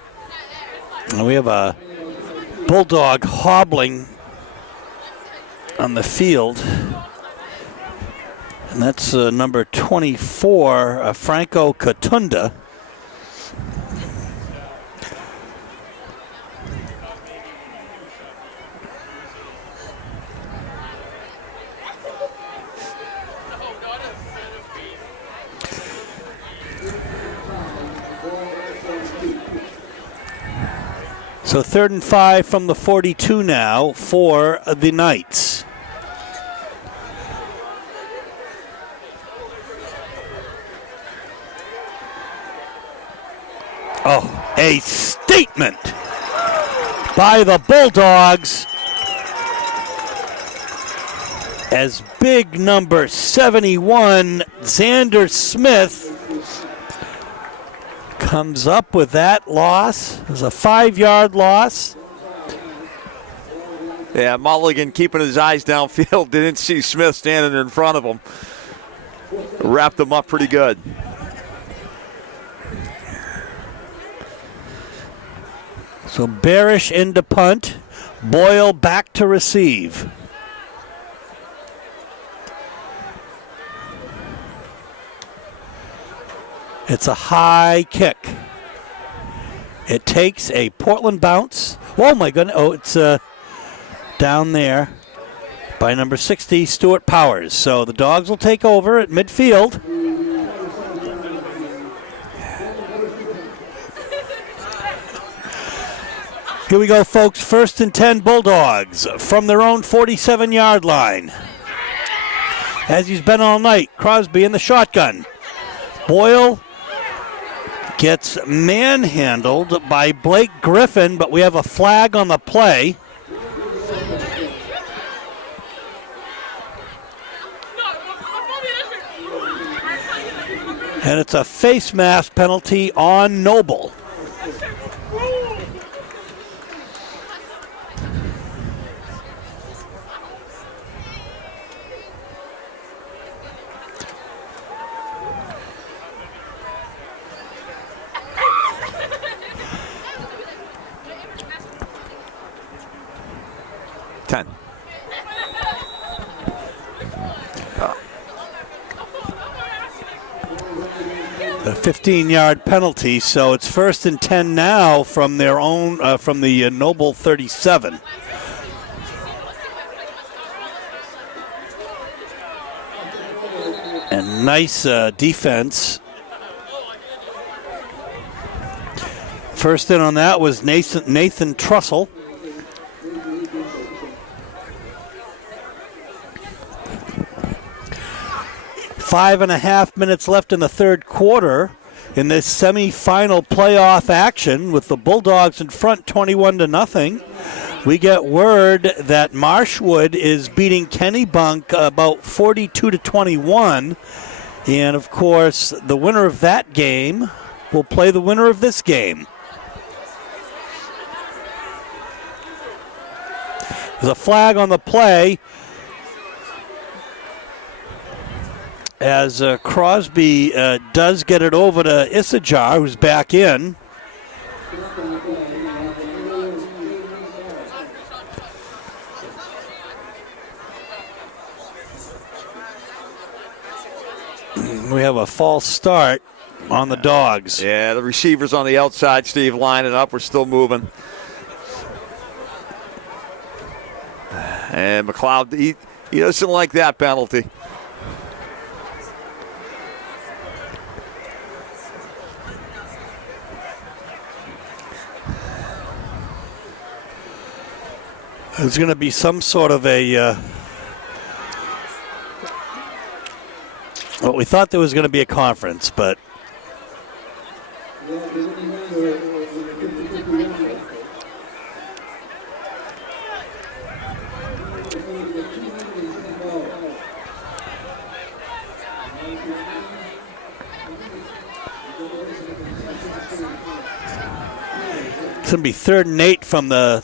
And we have a Bulldog hobbling on the field. And that's number 24, Franco Katunda. So 3rd and 5 from the 42 now for the Knights. Oh, a statement by the Bulldogs as big number 71, Xander Smith, comes up with that loss. It was a 5-yard loss. Yeah, Mulligan keeping his eyes downfield. Didn't see Smith standing in front of him. Wrapped him up pretty good. So Barish into punt. Boyle back to receive. It's a high kick. It takes a Portland bounce. Oh, my goodness. Oh, it's down there by number 60, Stuart Powers. So the Dogs will take over at midfield. Here we go, folks. 1st and 10 Bulldogs from their own 47-yard line. As he's been all night, Crosby in the shotgun. Boyle gets manhandled by Blake Griffin, but we have a flag on the play. And it's a face mask penalty on Noble. A 15-yard penalty, so it's 1st and 10 now from their own, from the Noble 37. And nice defense. First in on that was Nathan Trussell. Five and a half minutes left in the third quarter in this semi-final playoff action with the Bulldogs in front 21-0. We get word that Marshwood is beating Kennebunk about 42-21. And, of course, the winner of that game will play the winner of this game. There's a flag on the play as Crosby does get it over to Isajar, who's back in. We have a false start on the Dogs. Yeah, the receivers on the outside, Steve, lining up. We're still moving. And McLeod, he doesn't like that penalty. There's going to be some sort of a... well, we thought there was going to be a conference, but... it's going to be 3rd and 8 from the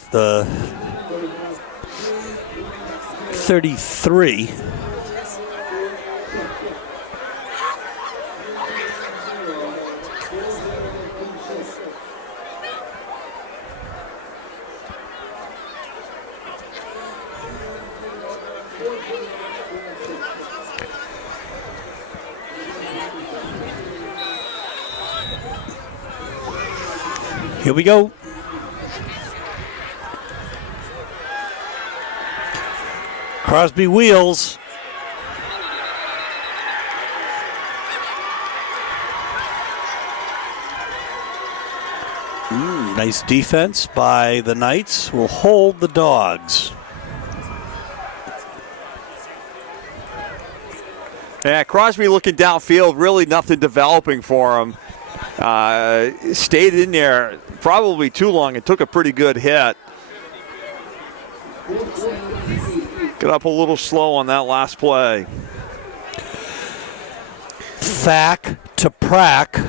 33. Here we go. Crosby wheels. Nice defense by the Knights. Will hold the Dogs. Yeah, Crosby looking downfield, really nothing developing for him. Stayed in there probably too long and took a pretty good hit. Got up a little slow on that last play. Thack to Prack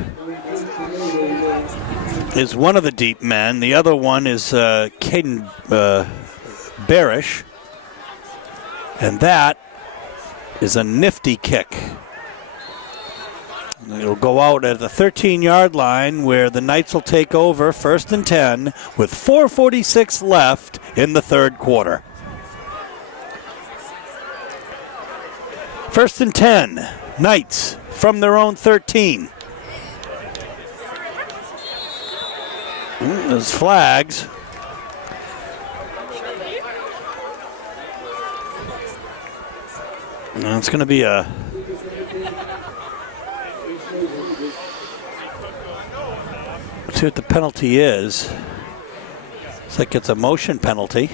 is one of the deep men. The other one is Caden Barish. And that is a nifty kick. It'll go out at the 13-yard line where the Knights will take over 1st and 10 with 4:46 left in the third quarter. 1st and 10, Knights from their own 13. There's flags. And it's going to be a see what the penalty is. It's like it's a motion penalty.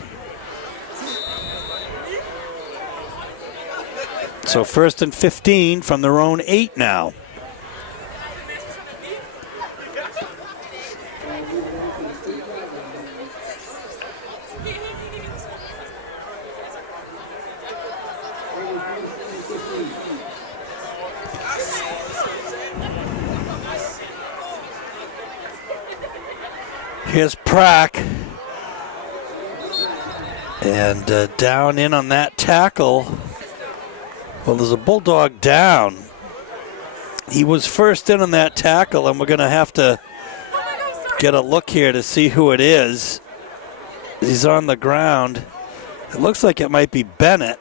So 1st and 15 from their own 8 now. Here's Prack. And down in on that tackle. Well, there's a Bulldog down. He was first in on that tackle, and we're going to have to get a look here to see who it is. He's on the ground. It looks like it might be Bennett.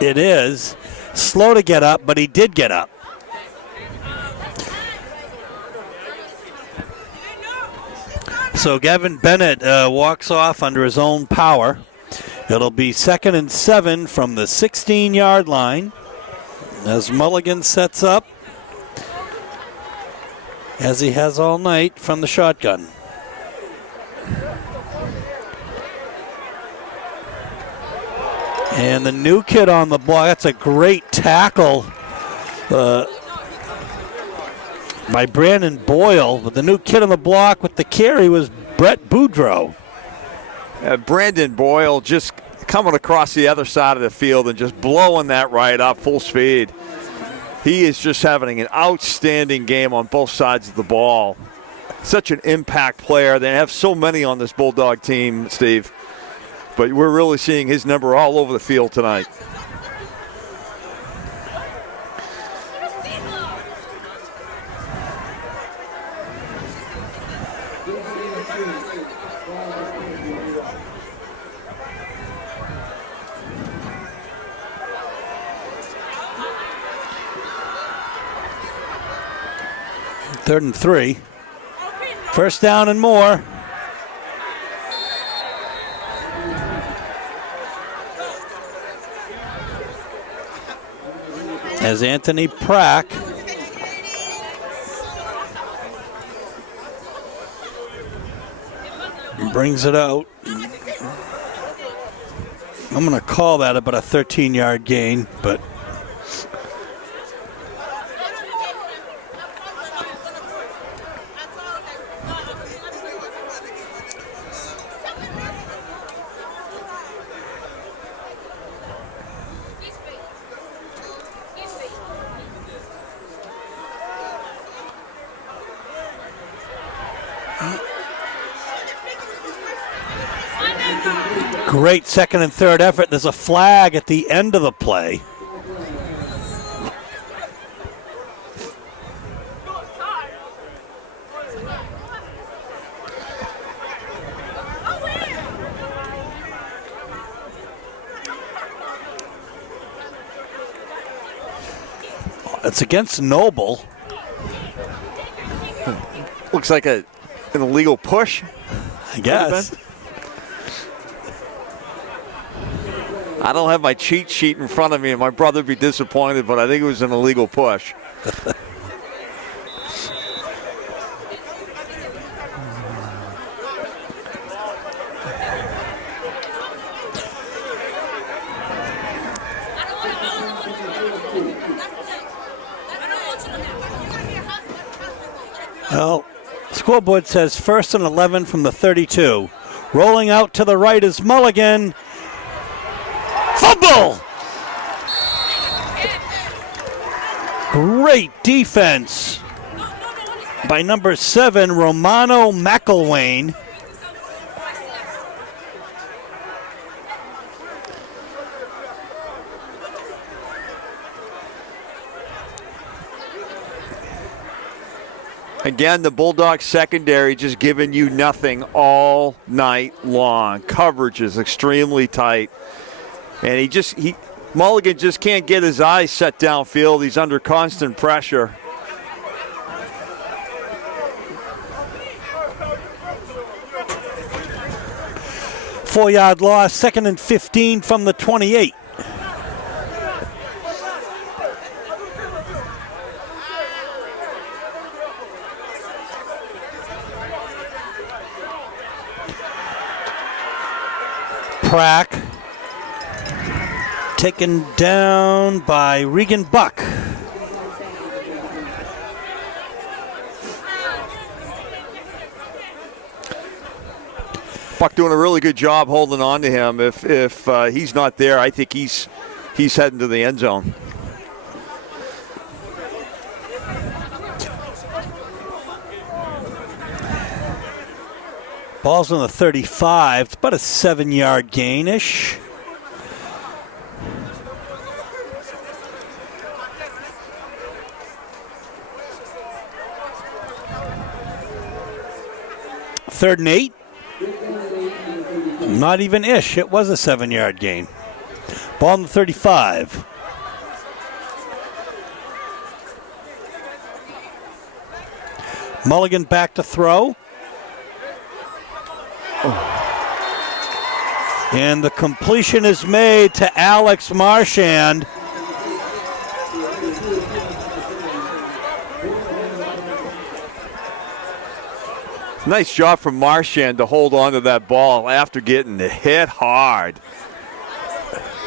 It is. Slow to get up, but he did get up. So Gavin Bennett walks off under his own power. It'll be 2nd and 7 from the 16-yard line as Mulligan sets up, as he has all night from the shotgun. And the new kid on the block, that's a great tackle by Brandon Boyle. But the new kid on the block with the carry was Brett Boudreau. Brandon Boyle just coming across the other side of the field and just blowing that right up full speed. He is just having an outstanding game on both sides of the ball. Such an impact player. They have so many on this Bulldog team, Steve. But we're really seeing his number all over the field tonight. Third and 3. First down and more. As Anthony Prack brings it out. I'm going to call that about a 13-yard gain, but great 2nd and 3rd effort. There's a flag at the end of the play. It's against Noble. Looks like an illegal push, I guess. I don't have my cheat sheet in front of me, and my brother would be disappointed, but I think it was an illegal push. Well, scoreboard says 1st and 11 from the 32. Rolling out to the right is Mulligan. Fumble! Great defense by number 7, Romano McElwain. Again, the Bulldogs secondary just giving you nothing all night long. Coverage is extremely tight. And Mulligan just can't get his eyes set downfield. He's under constant pressure. Four-yard loss, 2nd and 15 from the 28. Prack taken down by Regan Buck. Buck doing a really good job holding on to him. If he's not there, I think he's heading to the end zone. Ball's on the 35. It's about a 7-yard gain-ish. Third and 8. Not even ish. It was a 7-yard gain. Ball on the 35. Mulligan back to throw. And the completion is made to Alex Marchand. Nice job from Marchand to hold on to that ball after getting hit hard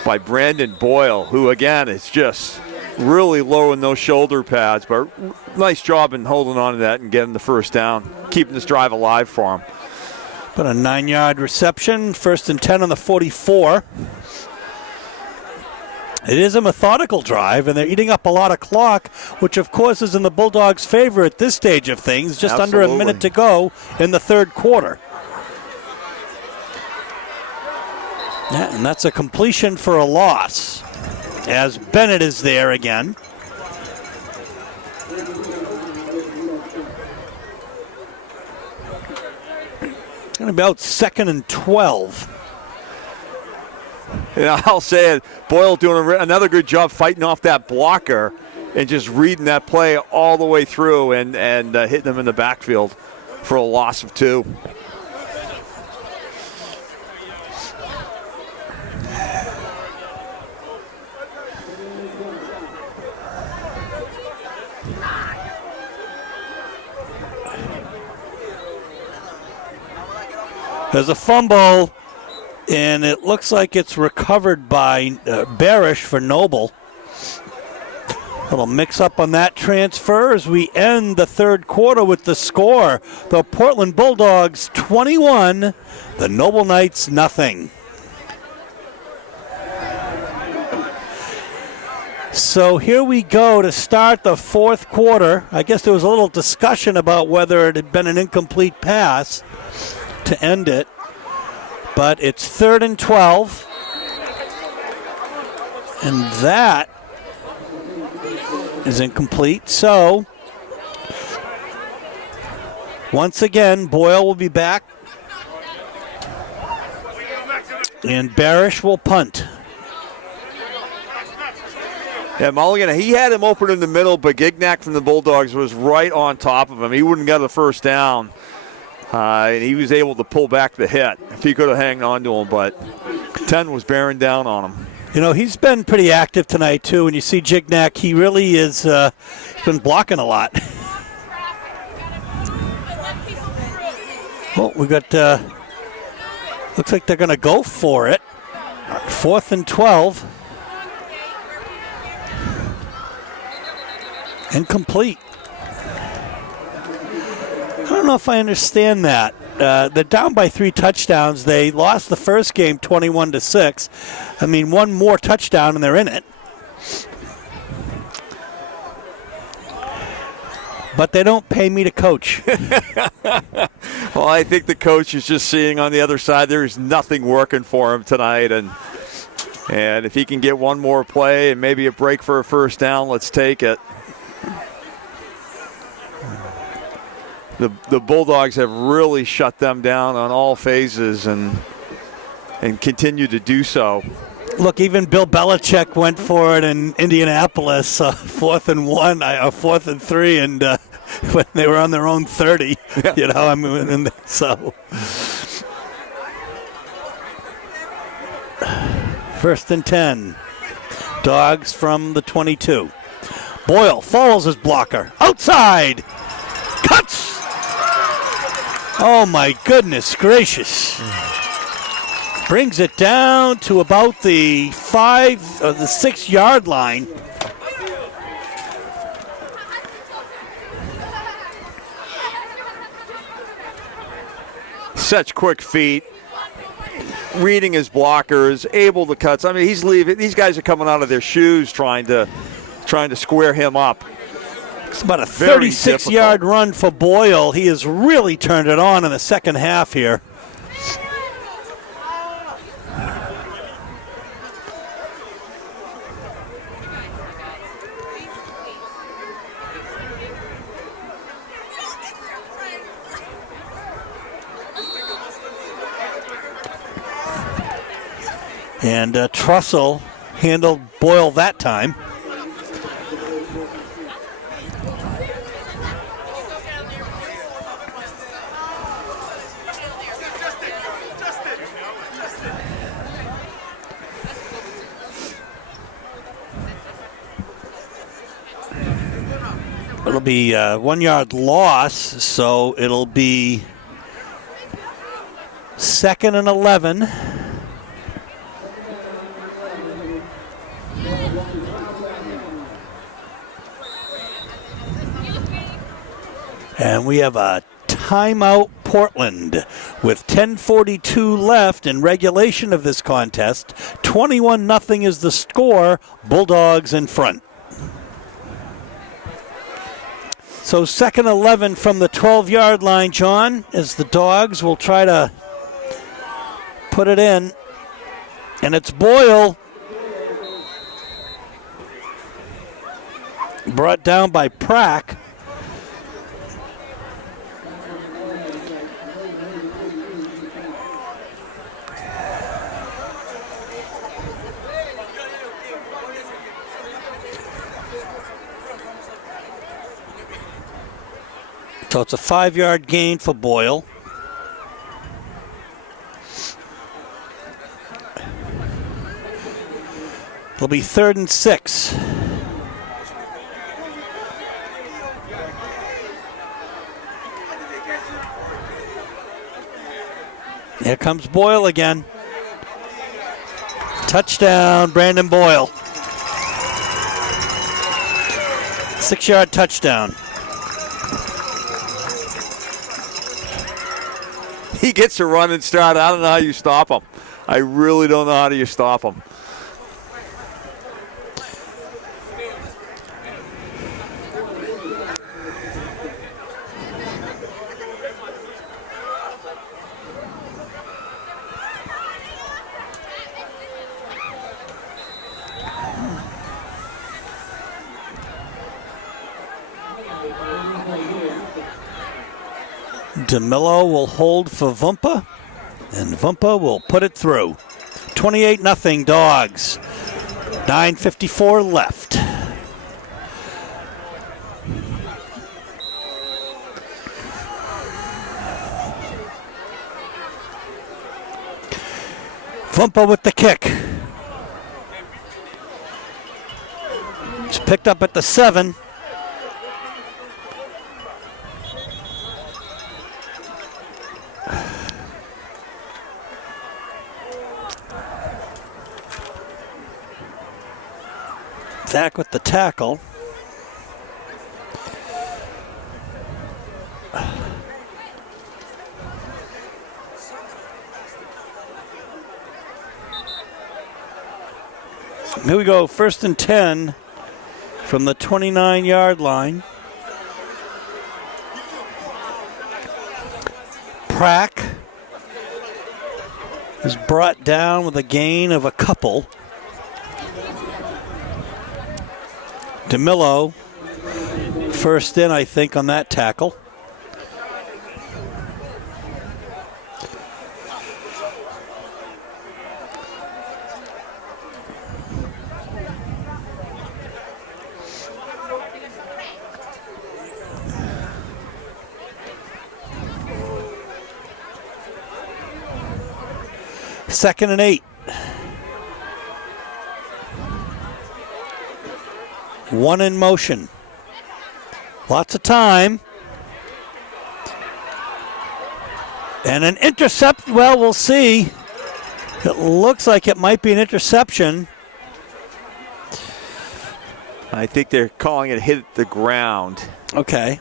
by Brandon Boyle, who again is just really low in those shoulder pads, but nice job in holding on to that and getting the first down, keeping this drive alive for him. But a 9-yard reception, 1st and 10 on the 44. It is a methodical drive, and they're eating up a lot of clock, which of course is in the Bulldogs' favor at this stage of things, just under a minute to go in the third quarter. Yeah, and that's a completion for a loss, as Bennett is there again. And about 2nd and 12. Yeah, I'll say it. Boyle doing another good job fighting off that blocker and just reading that play all the way through and hitting them in the backfield for a loss of 2. There's a fumble, and it looks like it's recovered by Barish for Noble. Little mix-up on that transfer as we end the third quarter with the score. The Portland Bulldogs 21, the Noble Knights nothing. So here we go to start the fourth quarter. I guess there was a little discussion about whether it had been an incomplete pass to end it, but it's 3rd and 12, and that is incomplete. So once again, Boyle will be back, and Barish will punt. Yeah, Mulligan, he had him open in the middle, but Gignac from the Bulldogs was right on top of him. He wouldn't get the first down. And he was able to pull back the hit if he could have hanged on to him, but 10 was bearing down on him. You know, he's been pretty active tonight, too. When you see Gignac, he really is been blocking a lot. Well, we got, looks like they're going to go for it. 4th and 12. Incomplete. I don't know if I understand that. They're down by 3 touchdowns. They lost the first game 21-6. I mean, one more touchdown and they're in it. But they don't pay me to coach. Well, I think the coach is just seeing on the other side there is nothing working for him tonight, and if he can get one more play and maybe a break for a first down, let's take it. The Bulldogs have really shut them down on all phases and continue to do so. Look, even Bill Belichick went for it in Indianapolis, 4th and 1, or 4th and 3, and when they were on their own 30. Yeah. You know, I mean, and so. First and 10. Dogs from the 22. Boyle follows his blocker. Outside. Cuts. Oh, my goodness gracious. Brings it down to about the 6 yard line. Such quick feet. Reading his blockers, able to cut. I mean, he's leaving. These guys are coming out of their shoes trying to square him up. It's about a 36-yard run for Boyle. He has really turned it on in the second half here. And Trussell handled Boyle that time. It'll be a 1 yard loss, so it'll be 2nd and 11. And we have a timeout, Portland, with 10:42 left in regulation of this contest. 21-0 is the score. Bulldogs in front. So 2nd 11 from the 12-yard line, John, as the Dogs will try to put it in. And it's Boyle. Brought down by Prack. So it's a 5-yard gain for Boyle. It'll be 3rd and 6. Here comes Boyle again. Touchdown, Brandon Boyle. 6-yard touchdown. He gets a run and start. I don't know how you stop him. I really don't know how you stop him. DeMillo will hold for Vumpa, and Vumpa will put it through. 28-0 Dogs. 9:54 left. Vumpa with the kick. It's picked up at the 7. Zach with the tackle. Here we go, 1st and 10 from the 29-yard line. Prack is brought down with a gain of a couple. DeMillo, first in, I think, on that tackle. 2nd and 8. One in motion. Lots of time. And an intercept. Well, we'll see. It looks like it might be an interception. I think they're calling it hit the ground. Okay.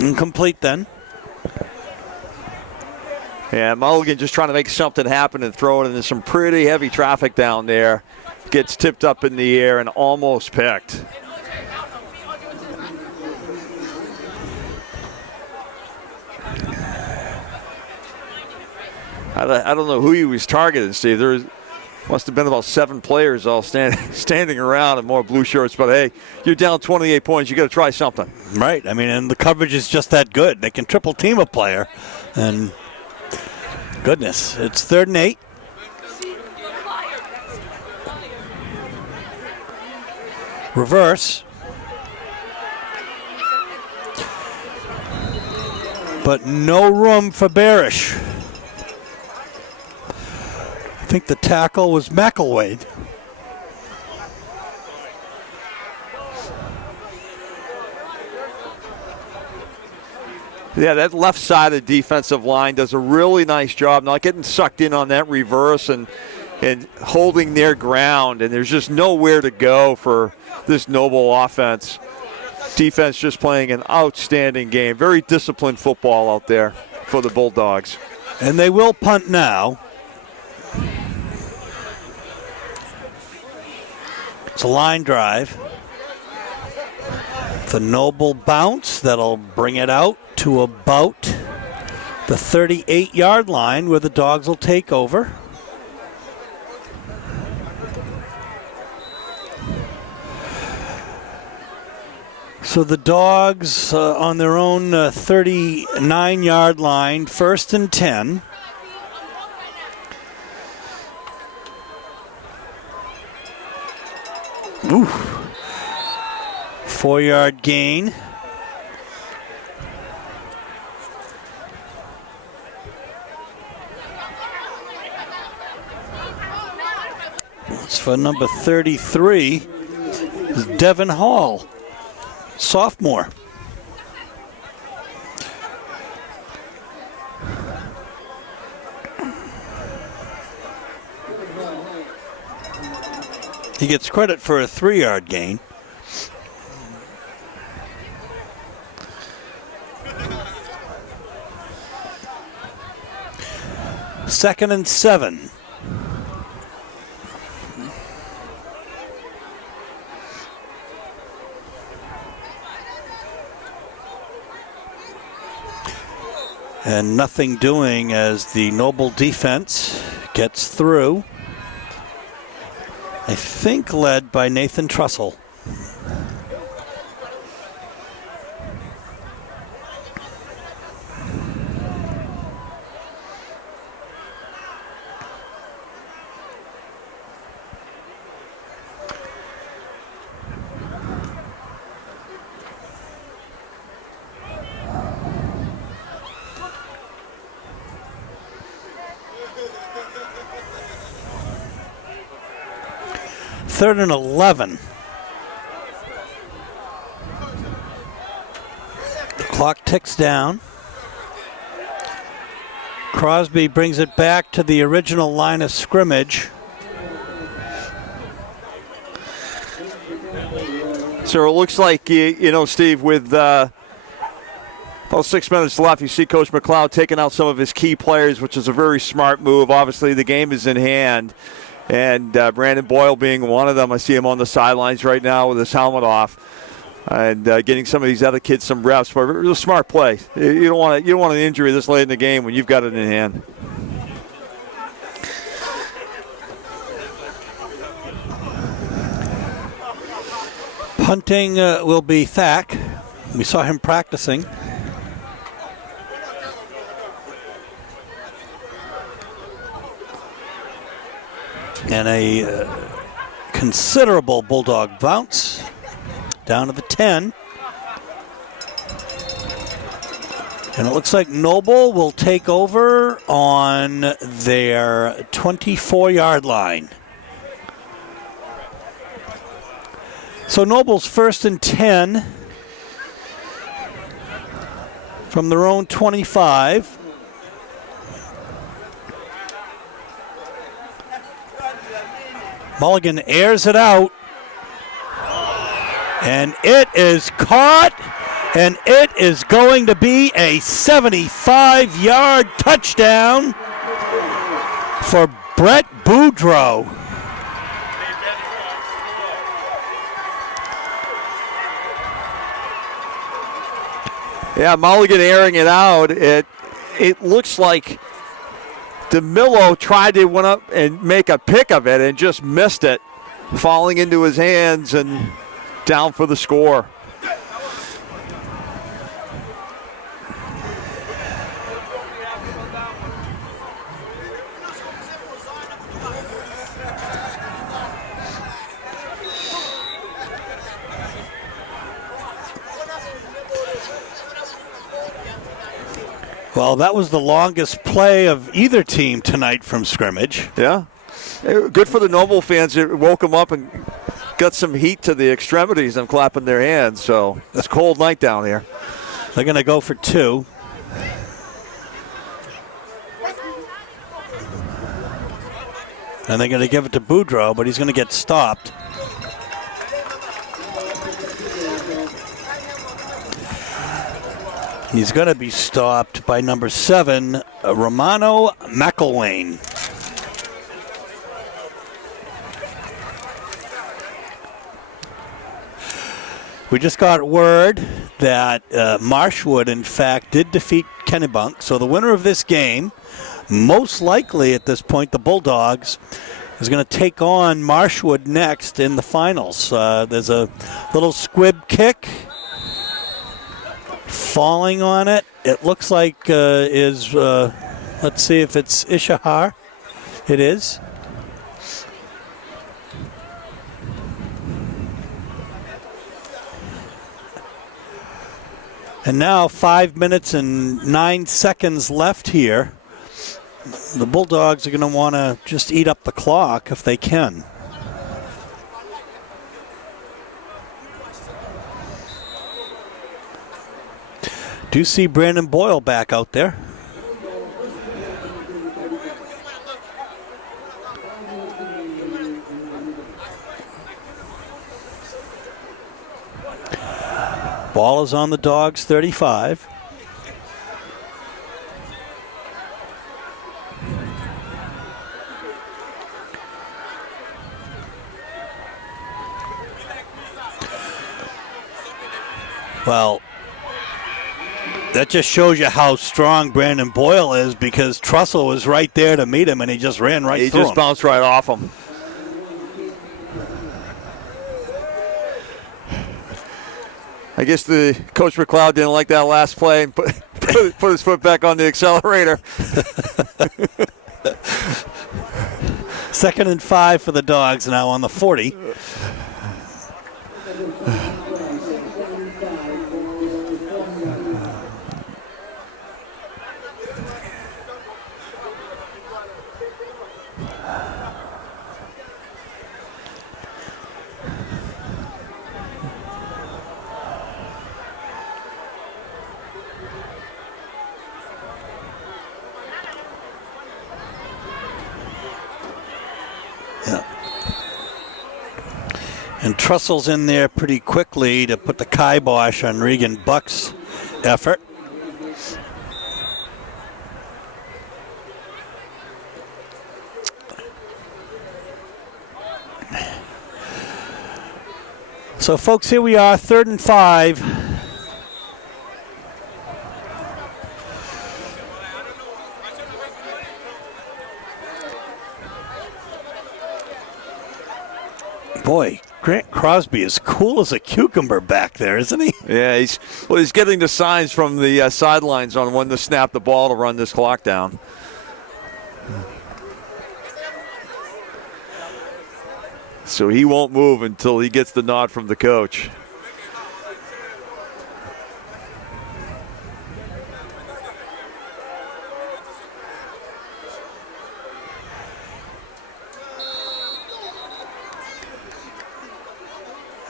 Incomplete then. Yeah, Mulligan just trying to make something happen and throw it into some pretty heavy traffic down there. Gets tipped up in the air and almost picked. I don't know who he was targeting, Steve. There must have been about 7 players all standing around in more blue shirts. But, hey, you're down 28 points. You got to try something. Right. I mean, and the coverage is just that good. They can triple team a player. And, goodness, it's 3rd and 8. Reverse. But no room for Barish. I think the tackle was McElwade. Yeah, that left side of the defensive line does a really nice job not getting sucked in on that reverse and holding their ground. And there's just nowhere to go for this Noble offense. Defense just playing an outstanding game. Very disciplined football out there for the Bulldogs. And they will punt now. It's a line drive. The Noble bounce that'll bring it out to about the 38-yard line where the Dogs will take over. So the Dogs on their own 39-yard line, 1st and 10. Ooh. 4-yard gain. It's for number 33, is Devin Hall, sophomore. He gets credit for a 3-yard gain. Second and 7. And nothing doing as the Noble defense gets through. I think led by Nathan Trussell. Third and 11. The clock ticks down. Crosby brings it back to the original line of scrimmage. So it looks like, Steve, with about 6 minutes left, you see Coach McLeod taking out some of his key players, which is a very smart move. Obviously, the game is in hand. And Brandon Boyle being one of them. I see him on the sidelines right now with his helmet off, and getting some of these other kids some reps. But it was a smart play. You don't want an injury this late in the game when you've got it in hand. Punting will be Thack. We saw him practicing. And a considerable Bulldog bounce down to the 10. And it looks like Noble will take over on their 24-yard line. So Noble's 1st and 10 from their own 25. Mulligan airs it out. And it is caught. And it is going to be a 75-yard touchdown for Brett Boudreau. Yeah, Mulligan airing it out. It looks like DeMillo tried to went up and make a pick of it and just missed it, falling into his hands and down for the score. Well, that was the longest play of either team tonight from scrimmage. Yeah. Good for the Noble fans. It woke them up and got some heat to the extremities and clapping their hands. So it's a cold night down here. They're going to go for 2. And they're going to give it to Boudreau, but he's going to get stopped. He's going to be stopped by number 7, Romano McElwain. We just got word that Marshwood, in fact, did defeat Kennebunk. So the winner of this game, most likely at this point, the Bulldogs, is going to take on Marshwood next in the finals. There's a little squib kick. Falling on it, it looks like let's see if it's Ishihar. It is. And now 5 minutes and 9 seconds left here. The Bulldogs are going to want to just eat up the clock if they can. Do you see Brandon Boyle back out there? Ball is on the Dogs' 35. Well, that just shows you how strong Brandon Boyle is, because Trussell was right there to meet him and he just ran right through him. He just bounced right off him. I guess the Coach McLeod didn't like that last play and put his foot back on the accelerator. 2nd and 5 for the Dogs now on the 40. And Trussell's in there pretty quickly to put the kibosh on Regan Buck's effort. So, folks, here we are, 3rd and 5. Boy, Grant Crosby is cool as a cucumber back there, isn't he? Yeah, he's getting the signs from the sidelines on when to snap the ball to run this clock down. So he won't move until he gets the nod from the coach.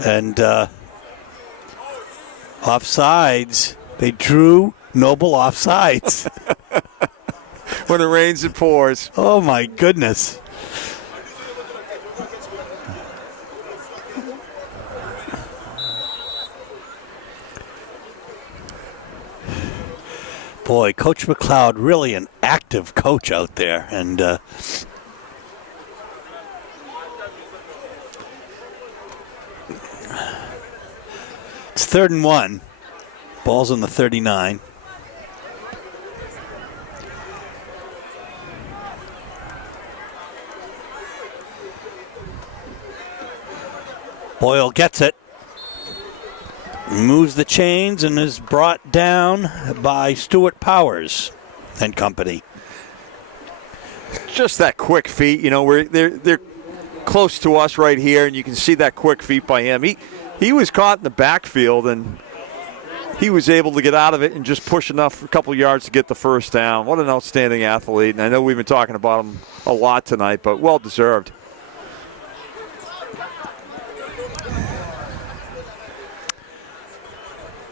And offsides. They drew Noble offsides. When it rains, it pours. Oh, my goodness. Boy, Coach McLeod, really an active coach out there. And it's 3rd and 1. Ball's on the 39. Boyle gets it. Moves the chains and is brought down by Stuart Powers and company. Just that quick feet, they're close to us right here, and you can see that quick feet by him. He was caught in the backfield, and he was able to get out of it and just push enough, a couple yards to get the first down. What an outstanding athlete, and I know we've been talking about him a lot tonight, but well deserved.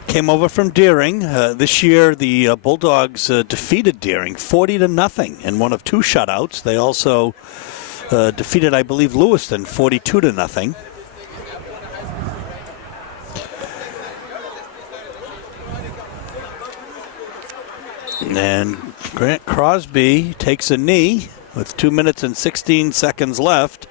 Came over from Deering. This year, the Bulldogs defeated Deering 40-0 in one of 2 shutouts. They also defeated, I believe, Lewiston 42-0. And Grant Crosby takes a knee with 2 minutes and 16 seconds left.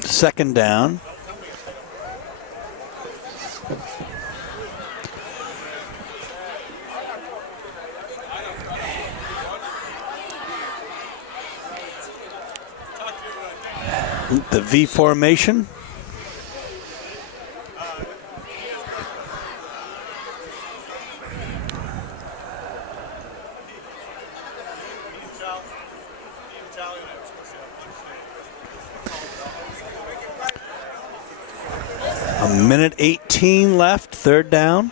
Second down. The V formation. A minute 18 left, 3rd down.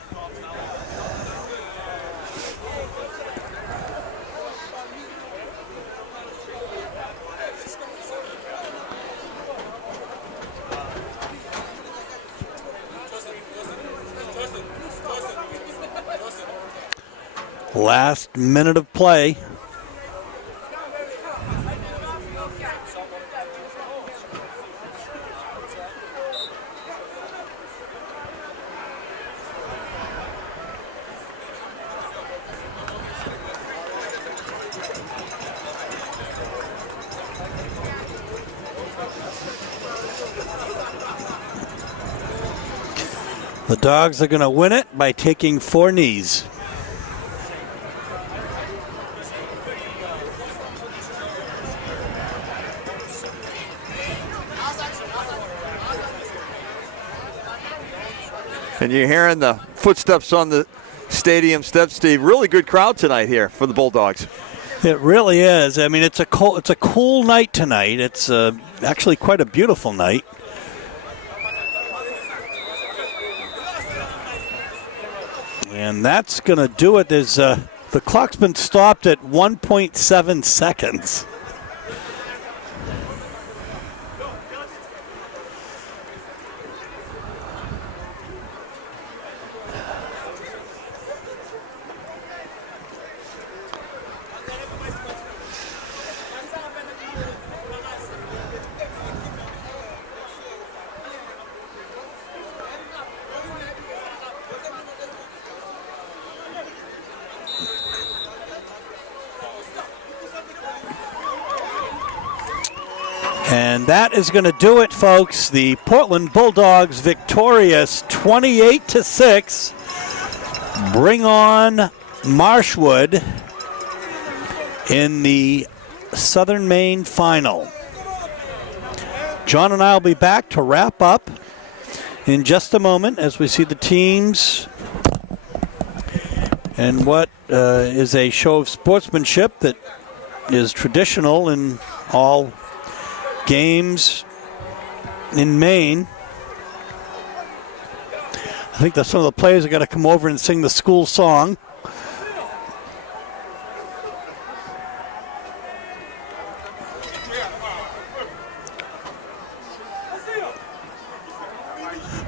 Last minute of play. The Dogs are going to win it by taking 4 knees. And you're hearing the footsteps on the stadium steps, Steve. Really good crowd tonight here for the Bulldogs. It really is. I mean, it's a cool night tonight. It's actually quite a beautiful night. And that's going to do it. There's the clock's been stopped at 1.7 seconds. And that is going to do it, folks. The Portland Bulldogs victorious 28-6. Bring on Marshwood in the Southern Maine final. John and I will be back to wrap up in just a moment as we see the teams And what is a show of sportsmanship that is traditional in all games in Maine. I think that some of the players are going to come over and sing the school song.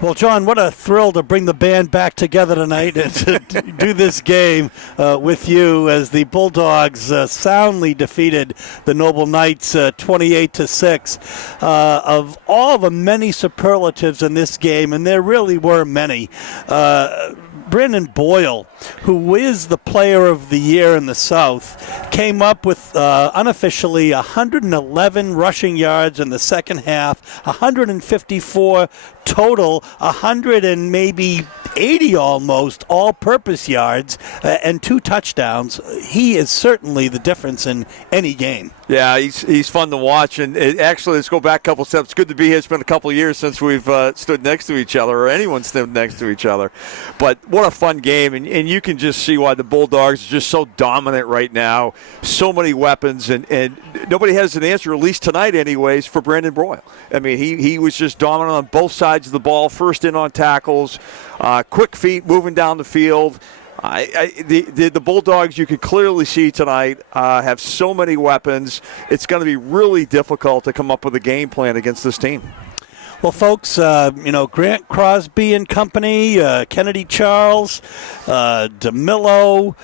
Well, John, what a thrill to bring the band back together tonight and to do this game with you as the Bulldogs soundly defeated the Noble Knights 28-6. Of all the many superlatives in this game, and there really were many, Brandon Boyle, who is the player of the year in the South, came up with unofficially 111 rushing yards in the second half, 154 total, 100 and maybe 80 almost all-purpose yards, and 2 touchdowns. He is certainly the difference in any game. Yeah, he's fun to watch, and actually, let's go back a couple steps. It's good to be here. It's been a couple of years since we've stood next to each other, or anyone stood next to each other. But what a fun game, and you can just see why the Bulldogs are just so dominant right now. So many weapons, and nobody has an answer, at least tonight anyways, for Brandon Boyle. I mean, he was just dominant on both sides of the ball, first in on tackles, quick feet moving down the field. The Bulldogs, you can clearly see tonight, have so many weapons. It's going to be really difficult to come up with a game plan against this team. Well, folks, Grant Crosby and company, Kennedy Charles, DeMillo,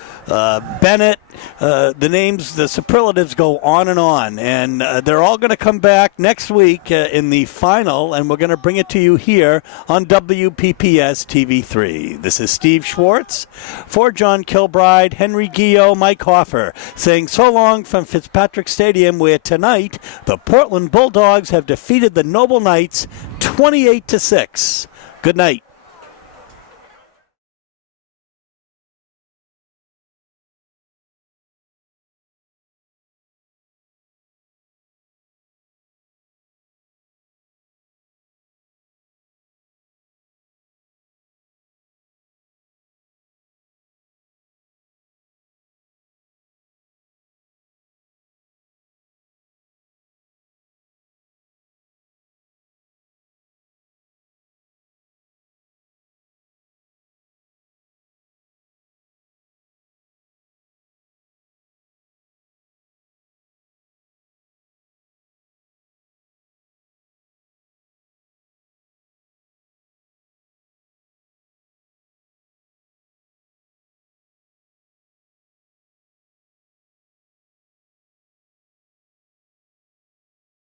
Bennett, the names, the superlatives go on, and they're all going to come back next week in the final, and we're going to bring it to you here on WPPS TV3. This is Steve Schwartz for John Kilbride, Henry Guillo, Mike Hoffer, saying so long from Fitzpatrick Stadium, where tonight the Portland Bulldogs have defeated the Noble Knights 28-6. Good night.